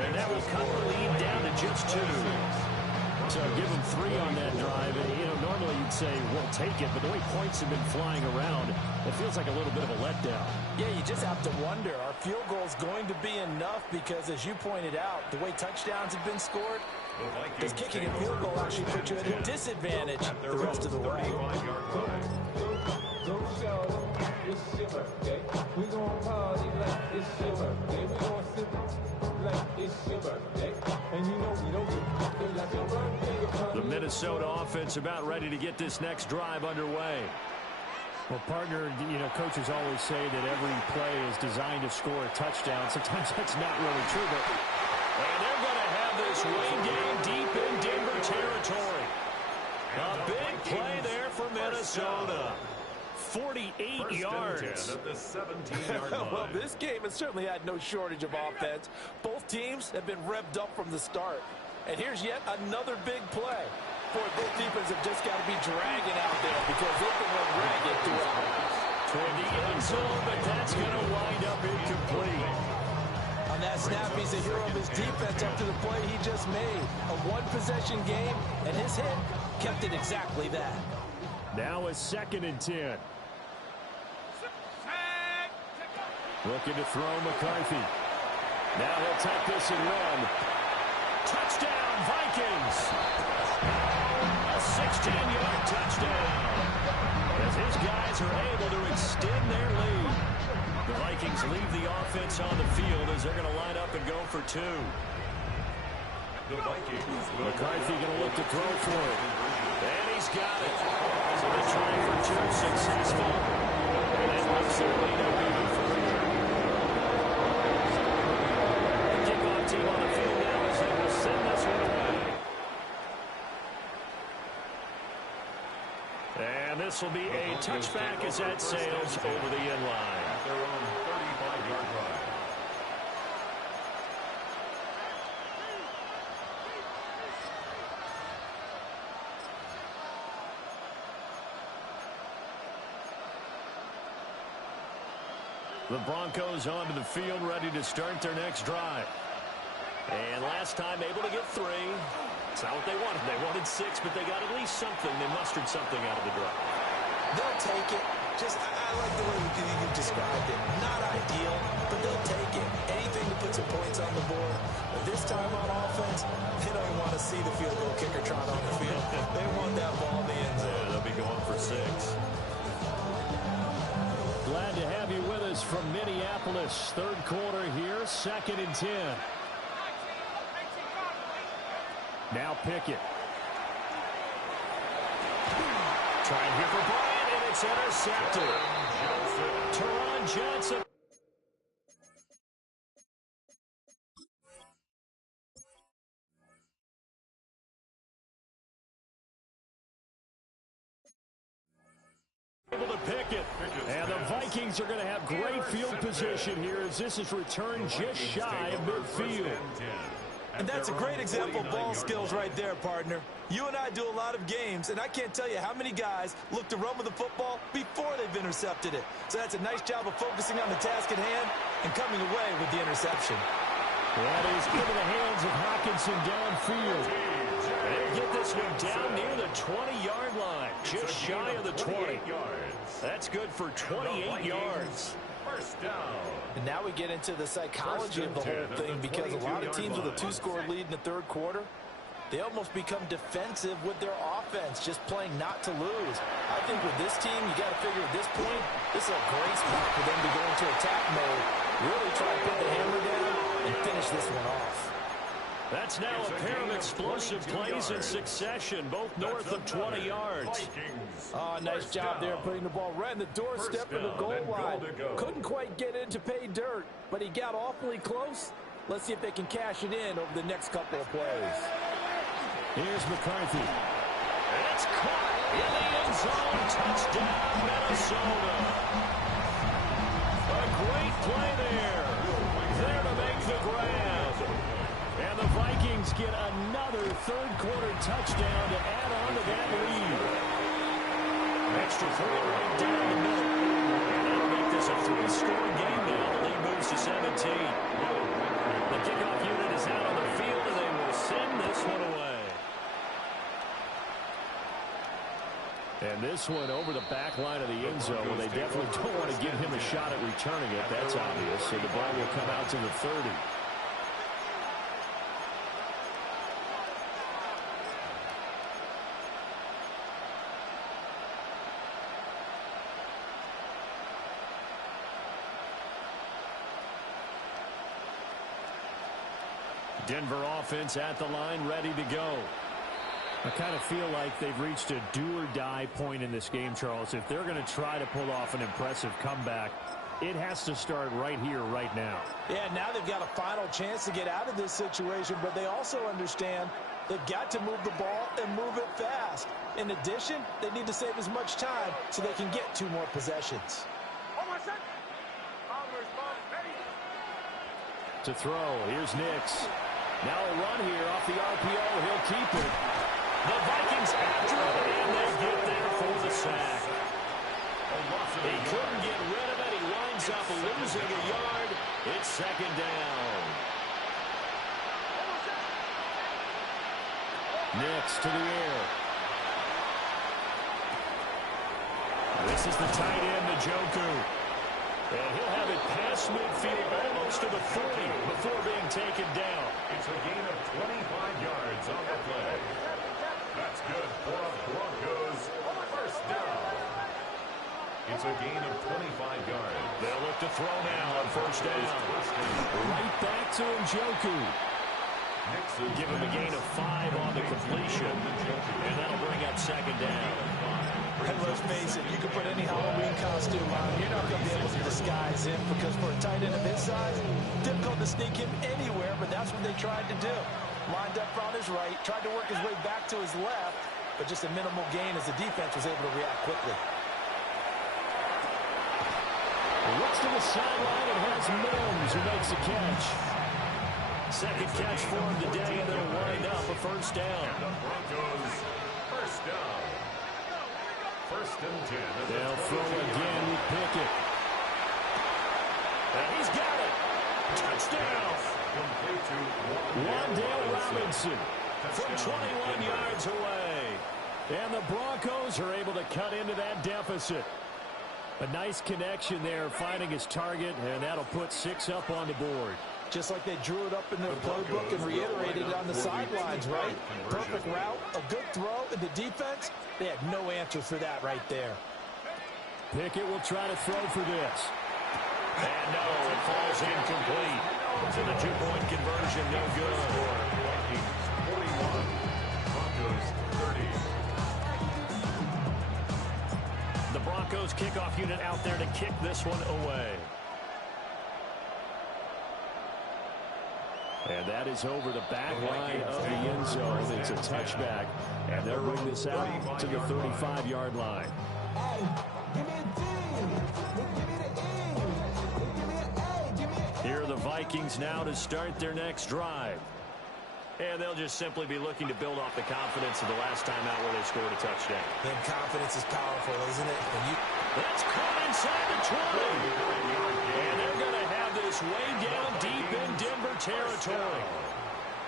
And that will cut the lead down to just 2. So give him 3 on that drive. And, you know, normally you'd say, we'll take it. But the way points have been flying around, it feels like a little bit of a letdown. Yeah, you just have to wonder, are field goals going to be enough? Because as you pointed out, the way touchdowns have been scored, this kicking a field goal actually puts you at a disadvantage the rest of the way. Don't shout, it's your birthday. We gon' party like it's your birthday. We gon' sip like it's your birthday. And you know we don't get like your birthday. The Minnesota offense about ready to get this next drive underway. Well, partner, you know, coaches always say that every play is designed to score a touchdown. Sometimes that's not really true, but and they're going to have this wing game deep in Denver territory. A big play there for Minnesota. 48 yards. At the 17-yard line. Well, this game has certainly had no shortage of offense. Both teams have been revved up from the start. And here's yet another big play. Boy, both defenses have just got to be dragging out there because they've been ragged throughout. Toward the end zone, but that's going to wind up incomplete. On that snap, he's a hero of his defense up to the play he just made. A one-possession game, and his hit kept it exactly that. Now a 2nd and 10. Looking to throw McCarthy. Now he'll take this and run. Touchdown, Vikings! A 16-yard touchdown. As his guys are able to extend their lead. The Vikings leave the offense on the field as they're going to line up and go for 2. The Vikings. McCarthy going to look to throw for it. And he's got it. So the try for 2 successful. And that moves their lead up even further. The kickoff team on the field now as they will send this one away. And this will be a touchback as that sails over the end line. At their own 35-yard line. The Broncos onto the field, ready to start their next drive. And last time able to get 3. It's not what they wanted. They wanted 6, but they got at least something. They mustered something out of the drive. They'll take it. I like the way you described it. Not ideal, but they'll take it. Anything to put some points on the board. But this time on offense, they don't even want to see the field goal kicker trot on the field. They want that ball in the end zone. Yeah, they'll be going for 6. Glad to have you with us from Minneapolis. Third quarter here, 2nd and 10. Now Pickett. Trying here for Bryant, and it's intercepted. Teron Johnson. Able to pick it. And the Vikings are going to have great field position here as this is returned just shy of midfield. And that's a great example of ball skills right there, partner. You and I do a lot of games, and I can't tell you how many guys look to run with the football before they've intercepted it. So that's a nice job of focusing on the task at hand and coming away with the interception. That is into the hands of Hockenson downfield. They get this one down near the 20-yard line, just shy of the 20. That's good for 28 yards. First down. And now we get into the psychology of the whole thing, because a lot of teams with a 2-score lead in the third quarter, they almost become defensive with their offense, just playing not to lose. I think with this team, you got to figure at this point, this is a great spot for them to go into attack mode, really try to put the hammer down and finish this one off. That's now a pair of explosive plays in succession, both north of 20 yards. Oh, nice job there putting the ball right in the doorstep of the goal line. Couldn't quite get in to pay dirt, but he got awfully close. Let's see if they can cash it in over the next couple of plays. Here's McCarthy. And it's caught in the end zone. Touchdown, Minnesota. A great play there. There to make the grab. And the Vikings get another third-quarter touchdown to add on to that lead. Extra point right down the middle. And that'll make this a 3-score game now. The lead moves to 17. The kickoff unit is out on the field, and they will send this one away. And this one over the back line of the end zone, where they definitely don't want to give him a shot at returning it. That's obvious. So the ball will come out to the 30. Denver offense at the line, ready to go. I kind of feel like they've reached a do-or-die point in this game, Charles. If they're going to try to pull off an impressive comeback, it has to start right here, right now. Yeah, now they've got a final chance to get out of this situation, but they also understand they've got to move the ball and move it fast. In addition, they need to save as much time so they can get 2 more possessions. To throw, here's Nix. Now a run here off the RPO. He'll keep it. The Vikings after it, and they get there for the sack. He couldn't get rid of it. He winds up losing a yard. It's 2nd down. Nix to the air. This is the tight end, Njoku. And he'll have it past midfield, almost to the 40 before being taken down. It's a gain of 25 yards on the play. That's good for a Broncos first down. It's a gain of 25 yards. They'll look to throw now on first down. Right back to Njoku. Give him a gain of 5 on the completion. And that'll bring up 2nd down. And let's face it, you can put any Halloween costume on, you're not going to be able to disguise him, because for a tight end of his size, difficult to sneak him anywhere, but that's what they tried to do. Lined up on his right, tried to work his way back to his left, but just a minimal gain as the defense was able to react quickly. Looks to the sideline and has Mims who makes the catch. Second catch for him today, and they'll wind up a first down. And the Broncos first down. 1st and 10. They'll throw again with Pickett. And he's got it. Touchdown. Complete to Wan'Dale Robinson from 21 yards away. And the Broncos are able to cut into that deficit. A nice connection there, finding his target, and that'll put 6 up on the board. Just like they drew it up in their playbook and reiterated it on the sidelines, right? Perfect route, a good throw, and the defense, they had no answer for that right there. Pickett will try to throw for this. And no, it falls incomplete. So the 2-point conversion, no good. Vikings 41, Broncos 30. The Broncos kickoff unit out there to kick this one away. And that is over the back line of the end zone. It's a touchback, and they'll bring this out to the 35-yard line. Here are the Vikings now to start their next drive. And they'll just simply be looking to build off the confidence of the last time out where they scored a touchdown. And confidence is powerful, isn't it? That's caught inside the 20. And they're going to have this way down deep in Denver territory.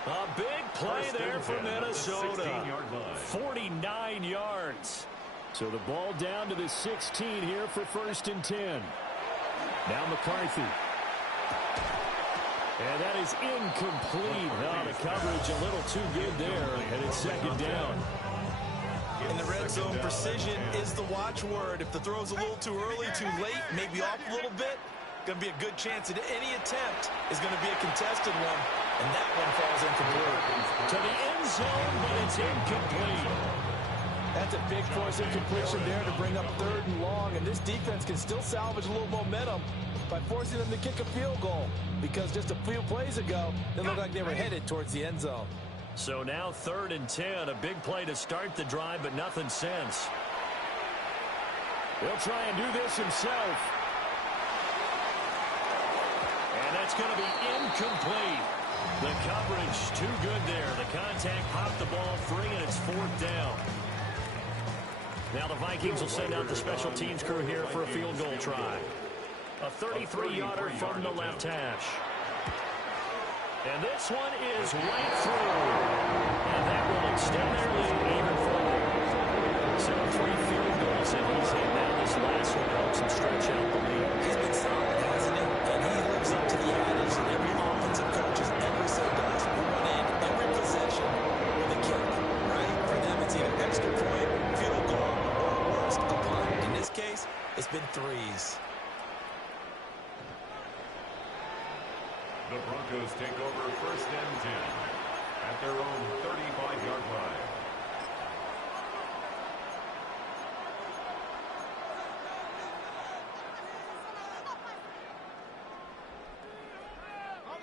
A big play there for Minnesota. 49 yards. So the ball down to the 16 here for 1st and 10. Now McCarthy. And that is incomplete. Oh, the coverage a little too good there, and it's 2nd down. In the red zone, precision is the watchword. If the throw's a little too early, too late, maybe off a little bit, going to be a good chance that any attempt is going to be a contested one, and that one falls incomplete. To the end zone, but it's incomplete. That's a big force incompletion there to bring up 3rd and long, and this defense can still salvage a little momentum by forcing them to kick a field goal, because just a few plays ago, it looked like they were headed towards the end zone. So now 3rd and 10, a big play to start the drive, but nothing since. He'll try and do this himself. And that's going to be incomplete. The coverage too good there. The contact popped the ball free, and it's 4th down. Now the Vikings will send out the special teams crew here for a field goal try. A 33-yarder from the left hash. And this one is right through. And that will extend their lead even further. So 3 field goals, and he's hit now. This last one helps him stretch out the lead. He's been solid, hasn't he? And he lives up to the adage that every offensive coach has ever said does. We want to end every possession with a kick, right? For them, it's either extra point, field goal, or worst, a punt. In this case, it's been 3s. The Broncos take over 1st and 10 at their own 35-yard line.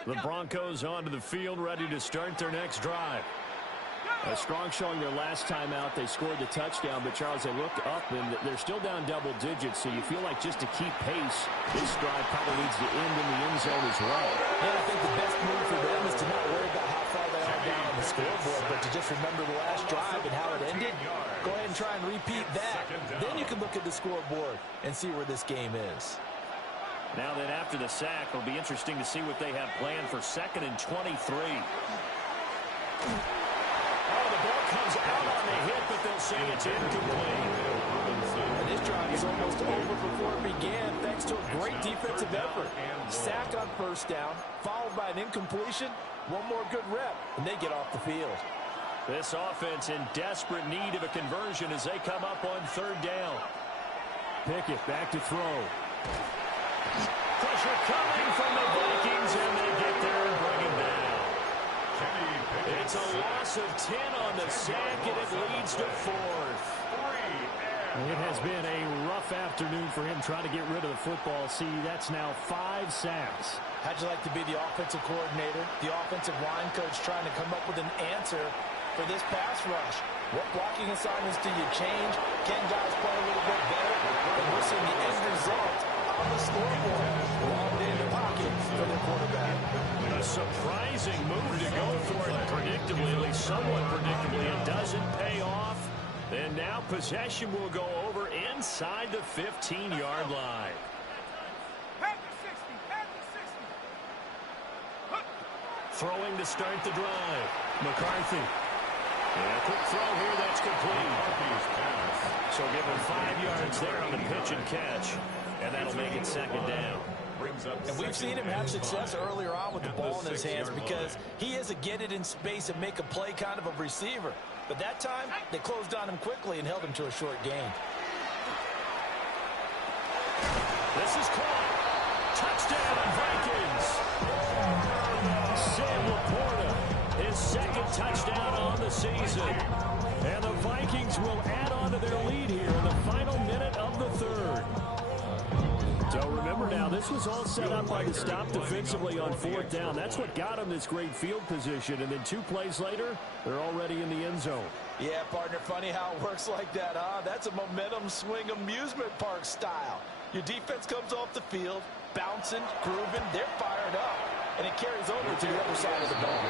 The Broncos onto the field, ready to start their next drive. A strong showing their last time out. They scored the touchdown, but Charles, they look up and they're still down double digits, so you feel like just to keep pace, this drive probably needs to end in the end zone as well. And I think the best move for them is to not worry about how far they are down on the scoreboard, but to just remember the last drive and how it ended. Go ahead and try and repeat that. Then you can look at the scoreboard and see where this game is. Now that after the sack, it'll be interesting to see what they have planned for 2nd and 23. Oh, the ball comes out on the hit, but they'll say it's incomplete. And this drive is almost over before it began, thanks to a great defensive effort. Sack on 1st down, followed by an incompletion, one more good rep, and they get off the field. This offense in desperate need of a conversion as they come up on 3rd down. Pickett back to throw. Pressure coming from the Vikings, and they get there and bring him down. It's a loss of 10 on the sack, and it leads to 4th. It has been a rough afternoon for him trying to get rid of the football. See, that's now 5 sacks. How'd you like to be the offensive coordinator, the offensive line coach trying to come up with an answer for this pass rush? What blocking assignments do you change? Can guys play a little bit better? And we're seeing the end result on the scoreboard. Logged in the pocket for the quarterback. A surprising move to go for it predictably, at least somewhat predictably. It doesn't pay off. And now possession will go over inside the 15-yard line. Head to 60, head to 60. Throwing to start the drive. McCarthy. And a quick throw here that's complete. So give him 5 yards there on the pitch and catch. And that'll make it second down. And we've seen him have success earlier on with the ball in his hands because he is a get it in space and make a play kind of a receiver. But that time, they closed on him quickly and held him to a short gain. This is caught. Touchdown, Vikings. Sam Laporta, his second touchdown on the season. And the Vikings will add on to their lead here in the final minute of the third. So remember now, this was all set up by the stop defensively on 4th down. That's what got them this great field position. And then 2 plays later, they're already in the end zone. Yeah, partner, funny how it works like that, huh? That's a momentum swing amusement park style. Your defense comes off the field, bouncing, grooving, they're fired up. And it carries over to the other side of the ball.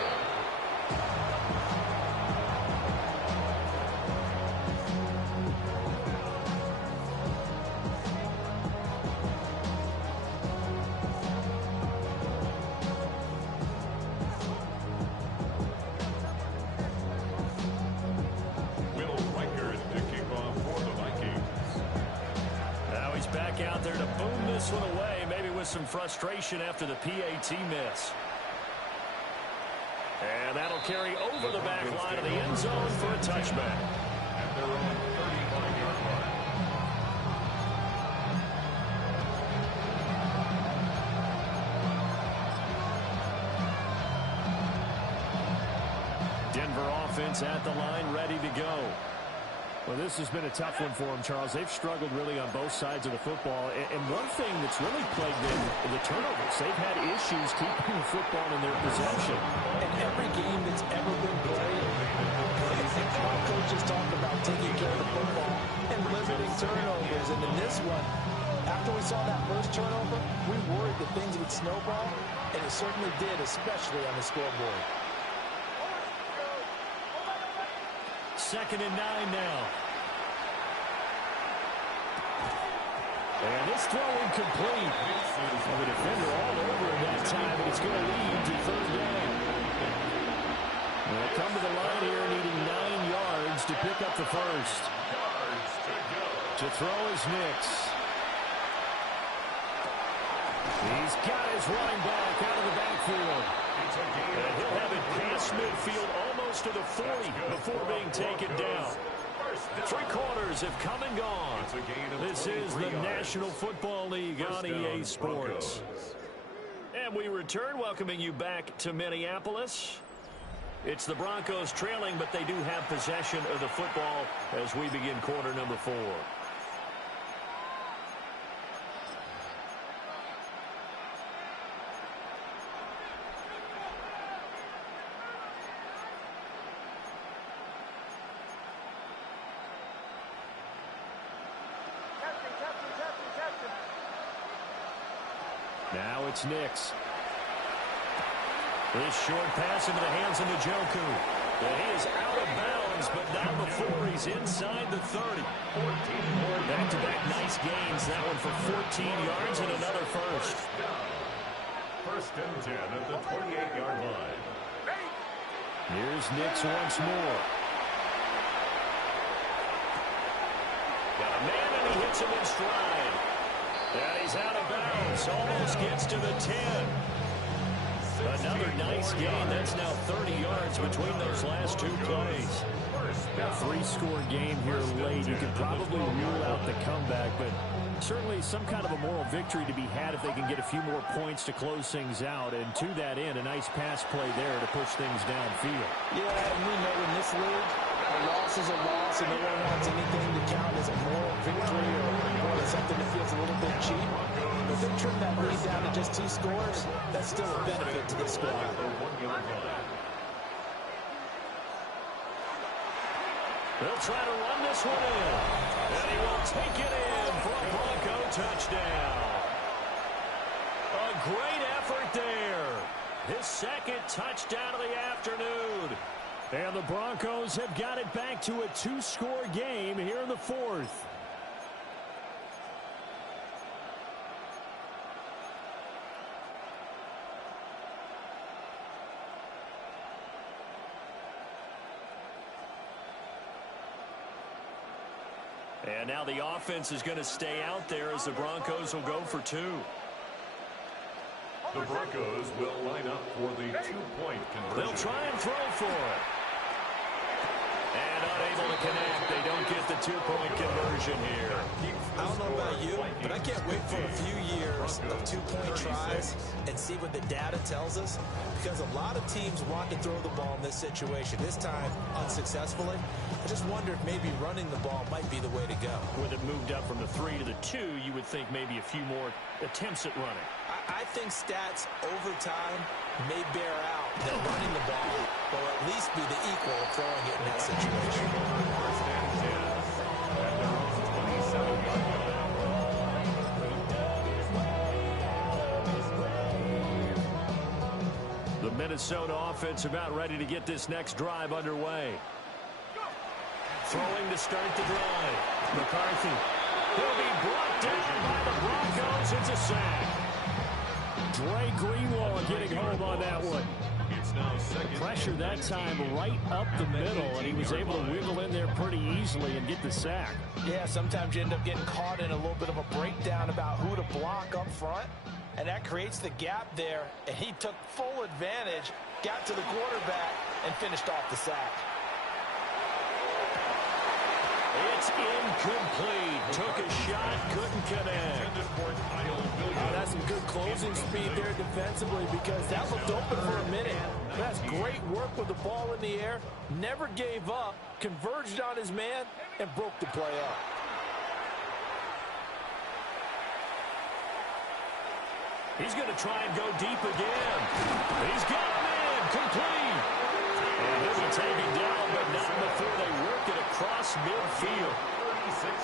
Out there to boom this one away, maybe with some frustration after the PAT miss. And that'll carry over the back line of the end zone for a touchback. At their own 35-yard line. Denver offense at the line, ready to go. Well, this has been a tough one for them, Charles. They've struggled really on both sides of the football. And one thing that's really plagued them, the turnovers. They've had issues keeping the football in their possession. In every game that's ever been played, our coaches talk about taking care of the football and limiting turnovers. And in this one, after we saw that first turnover, we worried that things would snowball, and it certainly did, especially on the scoreboard. 2nd and 9 now. And this throw incomplete. Well, the defender all over it that time, and it's going to lead to 3rd down. They'll come to the line here needing 9 yards to pick up the first. To throw is Nix. He's got his running back out of the backfield. And he'll have it past midfield almost to the 40 before being taken down. 3 quarters have come and gone. This is the National Football League on EA Sports. And we return, welcoming you back to Minneapolis. It's the Broncos trailing, but they do have possession of the football as we begin quarter number 4. Now it's Nix. This short pass into the hands of Njoku. And he is out of bounds, but not before he's inside the 30. Back-to-back nice gains. That one for 14 yards and another first. 1st and 10 at the 28-yard line. Here's Nix once more. Got a man, and he hits him in stride. And he's out of bounds. Almost gets to the 10. Another nice gain. That's now 30 yards between those last 2 plays. A 3-score game here late. You could probably rule out the comeback, but certainly some kind of a moral victory to be had if they can get a few more points to close things out. And to that end, a nice pass play there to push things downfield. Yeah, and we know in this league, a loss is a loss, and no one wants anything to count as a moral victory or something that feels a little bit cheap. If they trim that lead down to just 2 scores, that's still a benefit to the squad. They'll try to run this one in. And he will take it in for a Bronco touchdown. A great effort there. His 2nd touchdown of the afternoon. And the Broncos have got it back to a 2-score game here in the 4th. And now the offense is going to stay out there as the Broncos will go for two. The Broncos will line up for the two-point conversion. They'll try and throw for it. And unable to connect. They don't get the two-point conversion here. I don't know about you, but I can't wait for a few years of two-point tries and see what the data tells us, because a lot of teams want to throw the ball in this situation. This time, unsuccessfully. I just wonder if maybe running the ball might be the way to go. With it moved up from the 3 to the 2, you would think maybe a few more attempts at running. I think stats over time may bear out that running the ball will at least be the equal of throwing it in that situation. First and 10 at their own 27-yard line. The Minnesota offense about ready to get this next drive underway. Throwing to start the drive. McCarthy. He'll be brought down by the Broncos. It's a sack. Dre Greenlaw getting home on that one. It's now second. Pressure that time right up the middle, and he was able to wiggle in there pretty easily and get the sack. Yeah, sometimes you end up getting caught in a little bit of a breakdown about who to block up front, and that creates the gap there, and he took full advantage, got to the quarterback, and finished off the sack. It's incomplete. Took a shot, couldn't connect. Oh, that's some good closing speed there defensively, because that looked open for a minute. That's great work with the ball in the air. Never gave up, converged on his man, and broke the play up. He's going to try and go deep again. He's got him in. Complete. And he'll be taken down, but not before they work it across midfield.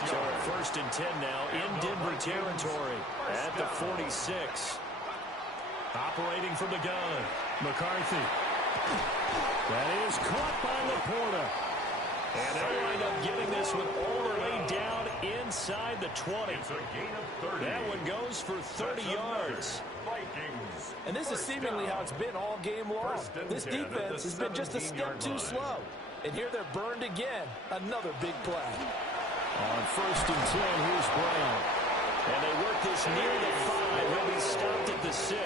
So at first and 10 now in Denver territory at the 46. Operating from the gun. McCarthy. That is caught by Laporta. And they'll wind up getting this one all the way down inside the 20. It's a gain of 30. That one goes for 30 yards. Vikings. And this is seemingly how it's been all game long. This defense has been just a step too slow. And here they're burned again. Another big play. On first and 10, here's Brown. And they work this near the 5. He'll be stopped at the 6.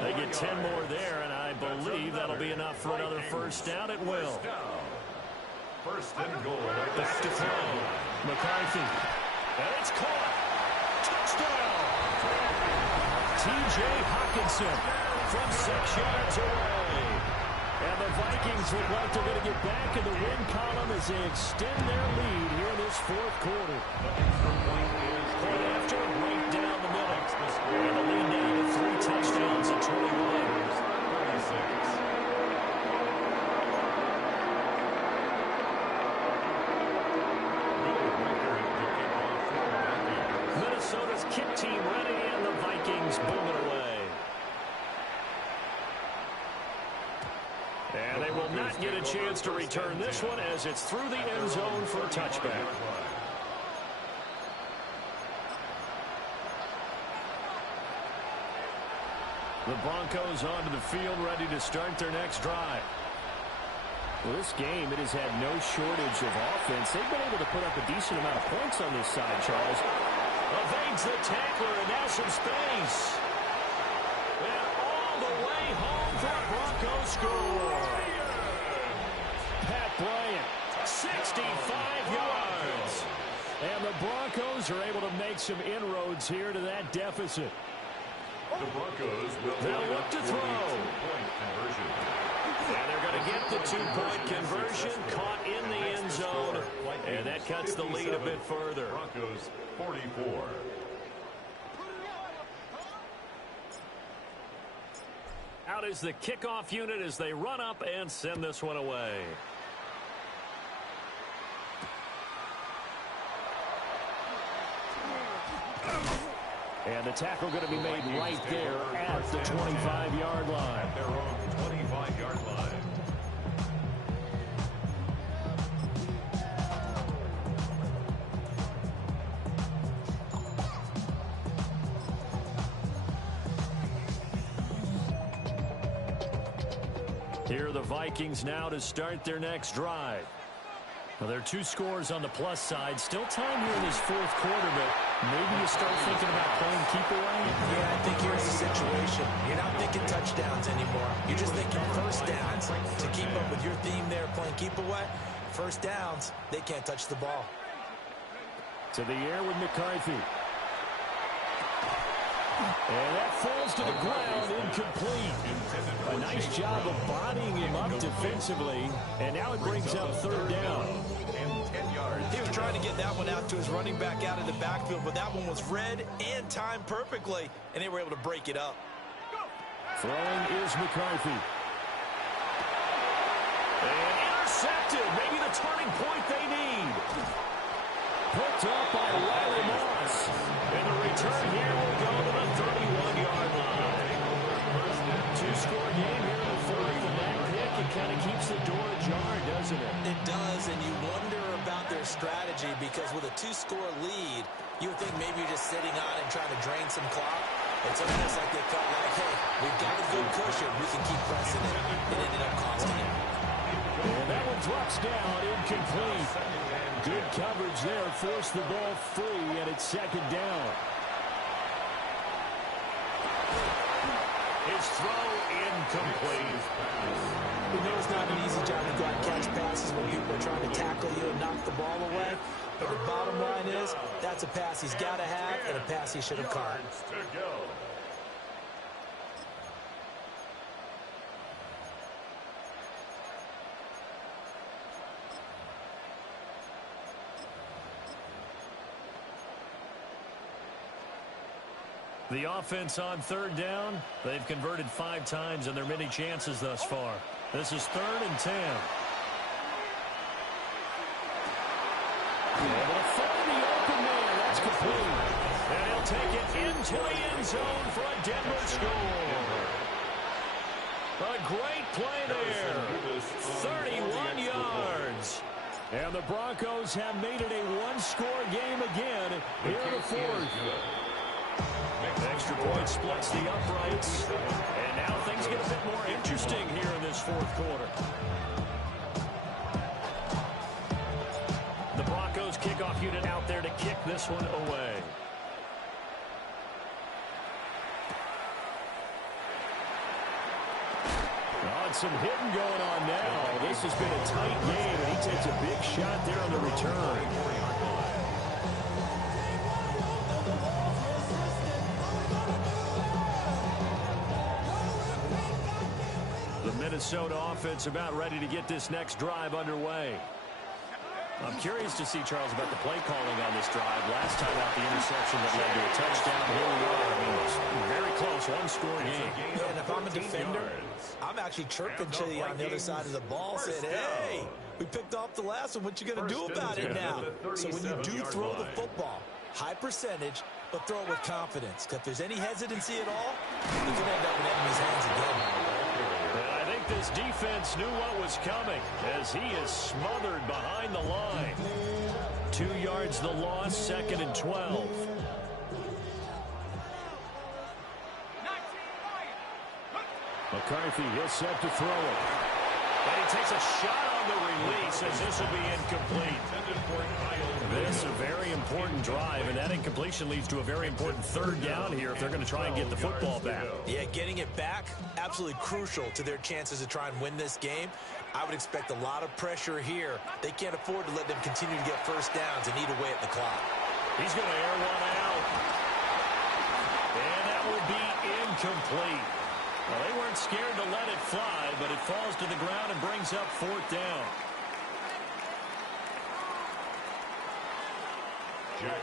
They get 10 more there, and I believe that'll be enough for another first down. It will. First and goal. Back to throw. McCarthy. And it's caught. Touchdown. T.J. Hawkinson from 6 yards away. And the Vikings look like they're going to get back in the win column as they extend their lead here in this fourth quarter. Point after, right down the middle. And the lead now to 3 touchdowns at 21. 36. Minnesota's kick team ready, and the Vikings boom it away. And they will not get a chance to return this one as it's through the end zone for a touchback. The Broncos onto the field, ready to start their next drive. Well, this game, it has had no shortage of offense. They've been able to put up a decent amount of points on this side, Charles. Evades the tackler, and now some space. And all the way home for a Broncos score. Pat Bryant, 65 yards. And the Broncos are able to make some inroads here to that deficit. The Broncos will They'll look to throw. Two-point conversion. And they're going to get the two-point conversion, caught in the end zone, and that cuts the lead a bit further. Broncos 44. Out is the kickoff unit as they run up and send this one away. And the tackle going to be made right there at the 25-yard line. At their own 25-yard line. Here are the Vikings now to start their next drive. Well, there are 2 scores on the plus side. Still time here in this fourth quarter, but maybe you start thinking about playing keep away? Yeah, I think here's the situation. You're not thinking touchdowns anymore. You're just thinking first downs. To keep up with your theme there, playing keep away, first downs, they can't touch the ball. To the air with McCarthy. And that falls to the ground, incomplete. A nice job of bodying him up defensively, and now it brings up third down. He was trying to get that one out to his running back out of the backfield, but that one was read and timed perfectly, and they were able to break it up. Throwing is McCarthy. And intercepted, maybe the turning point they need. Picked up by Riley Moss. And the return here will go to the 31-yard line. 2-score game here in the fourth, and that pick, it kind of keeps the door ajar, doesn't it? It does, and you wonder about their strategy because with a 2-score lead, you would think maybe you're just sitting on and trying to drain some clock. It's almost like they felt like, hey, we've got a good cushion. We can keep pressing it. It ended up costing it. And that one drops down, incomplete. Good coverage there, forced the ball free, and it's second down. His throw incomplete. We know it's not an easy job to go out and catch passes when people are trying to tackle you and knock the ball away. But the bottom line is, that's a pass he's got to have and a pass he should have caught. The offense on third down. They've converted 5 times in their many chances thus far. This is 3rd and 10. Able to find the open man. That's complete. And he'll take it into the end zone for a Denver score. A great play there. 31 yards. And the Broncos have made it a 1-score game again here in the fourth. Extra point splits the uprights. And now things get a bit more interesting here in this fourth quarter. The Broncos kickoff unit out there to kick this one away. Some hitting going on now. This has been a tight game, and he takes a big shot there on the return. The Minnesota offense about ready to get this next drive underway. I'm curious to see, Charles, about the play calling on this drive. Last time out, the interception that led to a touchdown. Here we are. I mean, it's very close, 1-score game. Yeah, and if I'm a defender, I'm actually chirping to you on the other side of the ball, saying, hey, we picked off the last one. What you going to do about it now? So when you do throw the football, high percentage, but throw it with confidence. Because if there's any hesitancy at all, you can end up in enemy's hands again. And I think this defense knew what was coming as he is smothered behind the line. 2 yards the loss, 2nd and 12. McCarthy, he'll set to throw it. And he takes a shot on the release as this will be incomplete. This is a very important drive, and that incompletion leads to a very important 3rd down here if they're going to try and get the football back. Yeah, getting it back, absolutely crucial to their chances to try and win this game. I would expect a lot of pressure here. They can't afford to let them continue to get first downs and eat away at the clock. He's going to air one out. And that will be incomplete. Well, they weren't scared to let it fly, but it falls to the ground and brings up 4th down.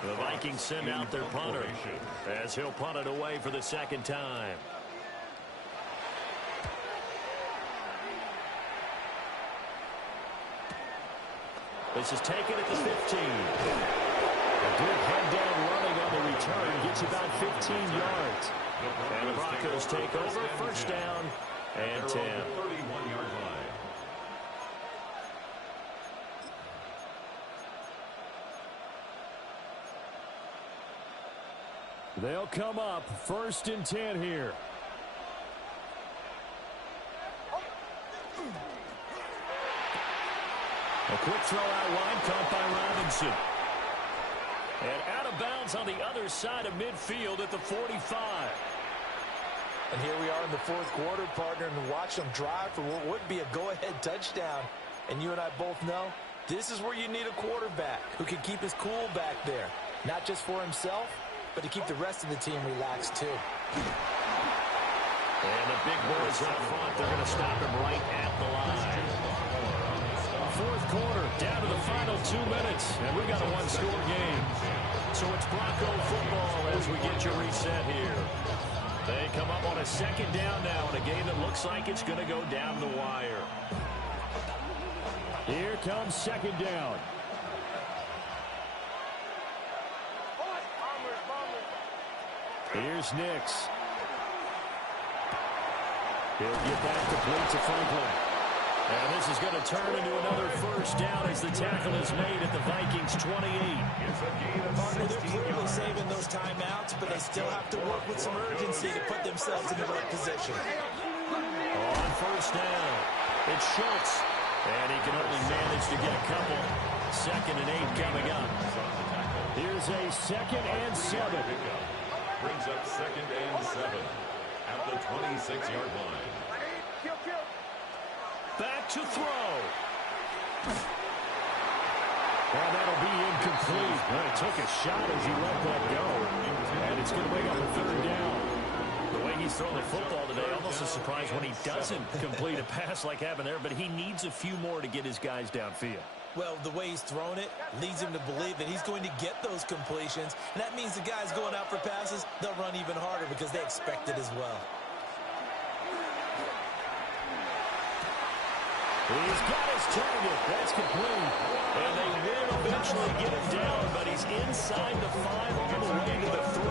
The Vikings send out their punter as he'll punt it away for the 2nd time. This is taken at the 15. A good head down running on the return gets about 15 yards. And the Broncos take over, 1st down and 10. 31-yard line. They'll come up 1st and 10 here. A quick throw out wide, caught by Robinson. And out of bounds on the other side of midfield at the 45. And here we are in the fourth quarter, partner, and watch them drive for what would be a go-ahead touchdown. And you and I both know this is where you need a quarterback who can keep his cool back there. Not just for himself, but to keep the rest of the team relaxed too. And the big boys up front, they're going to stop him right at the line. Fourth quarter, down to the final 2 minutes, and we got a one-score game. So it's Bronco football as we get you reset here. They come up on a second down now in a game that looks like it's going to go down the wire. Here comes second down. Here's Nix. He'll get that complete to Franklin. And this is going to turn into another first down as the tackle is made at the Vikings 28. Partner, they're clearly saving those timeouts, but they still have to work with some urgency to put themselves in the right position. On first down, it's Schultz. And he can only manage to get a couple. 2nd and 8 coming up. Here's a 2nd and 7. Brings up 2nd and 7 at the 26-yard line. Back to throw. Well, that'll be incomplete. Well, he took a shot as he let that go. And it's going to bring up a 3rd down. The way he's throwing the football today, almost a surprise when he doesn't complete a pass like happened there, but he needs a few more to get his guys downfield. Well, the way he's thrown it leads him to believe that he's going to get those completions, and that means the guys going out for passes, they'll run even harder because they expect it as well. He's got his target. That's complete. And they will eventually get him down, but he's inside the 5 all the way to the 3.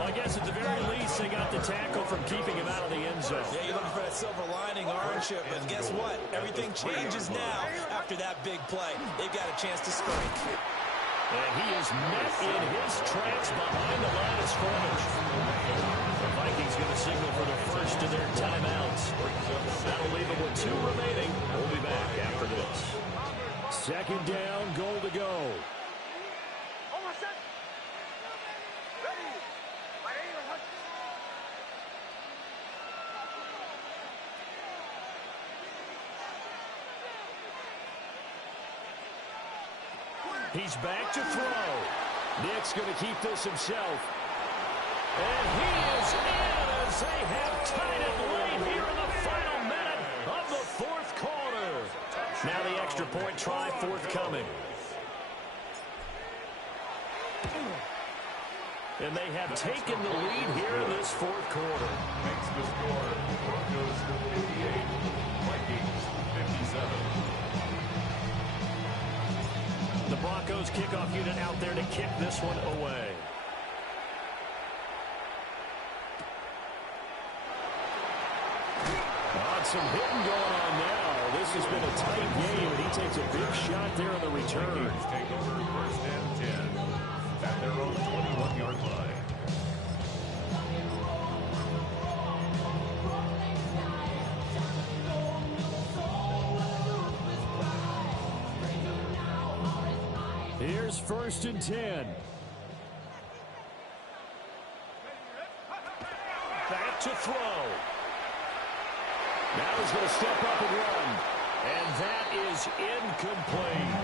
I guess at the very least, they got the tackle from keeping him out of the end zone. Yeah, you're looking for that silver lining, aren't you? But guess what? Everything changes now after that big play. They've got a chance to strike. And he is met in his tracks behind the line of scrimmage. The Vikings going to signal for the first of their timeouts. That'll leave them with 2 remaining. We'll be back after this. 2nd down, goal to go. He's back to throw. Nick's going to keep this himself. And he is in as they have tied it late here in the final minute of the fourth quarter. Now the extra point try forthcoming. And they have taken the lead here in this fourth quarter. Makes the score Broncos 58, Vikings 57. The Broncos kickoff unit out there to kick this one away. Some hitting going on now. This has been a tight game, and he takes a big shot there on the return. Vikings take over 1st and 10 at their own 21-yard line. Here's 1st and 10. Back to throw. Now he's going to step up and run. And that is incomplete.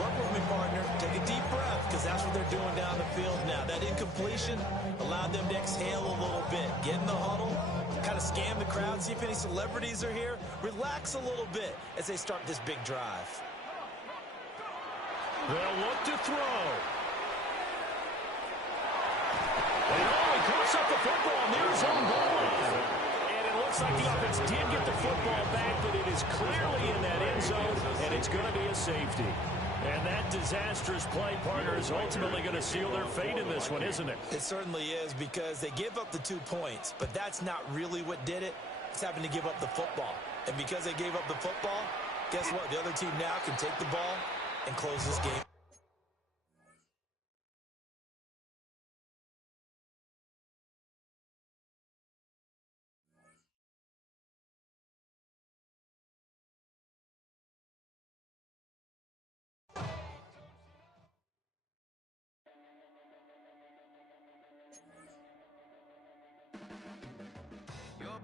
Work with me, partner. Take a deep breath, because that's what they're doing down the field now. That incompletion allowed them to exhale a little bit. Get in the huddle, kind of scan the crowd, see if any celebrities are here. Relax a little bit as they start this big drive. They'll look to throw. And he cuts up the football near his own goal line. And it looks like the offense did get the football back, but it is clearly in that end zone, and it's going to be a safety. And that disastrous play, partner, is ultimately going to seal their fate in this one, isn't it? It certainly is, because they give up the 2 points, but that's not really what did it. It's having to give up the football. And because they gave up the football, guess what? The other team now can take the ball and close this game.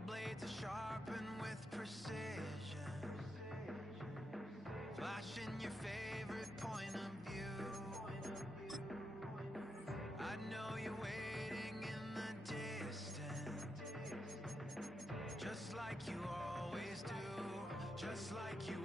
blades are sharpened with precision, flashing your favorite point of view. I know you're waiting in the distance, just like you always do, just like you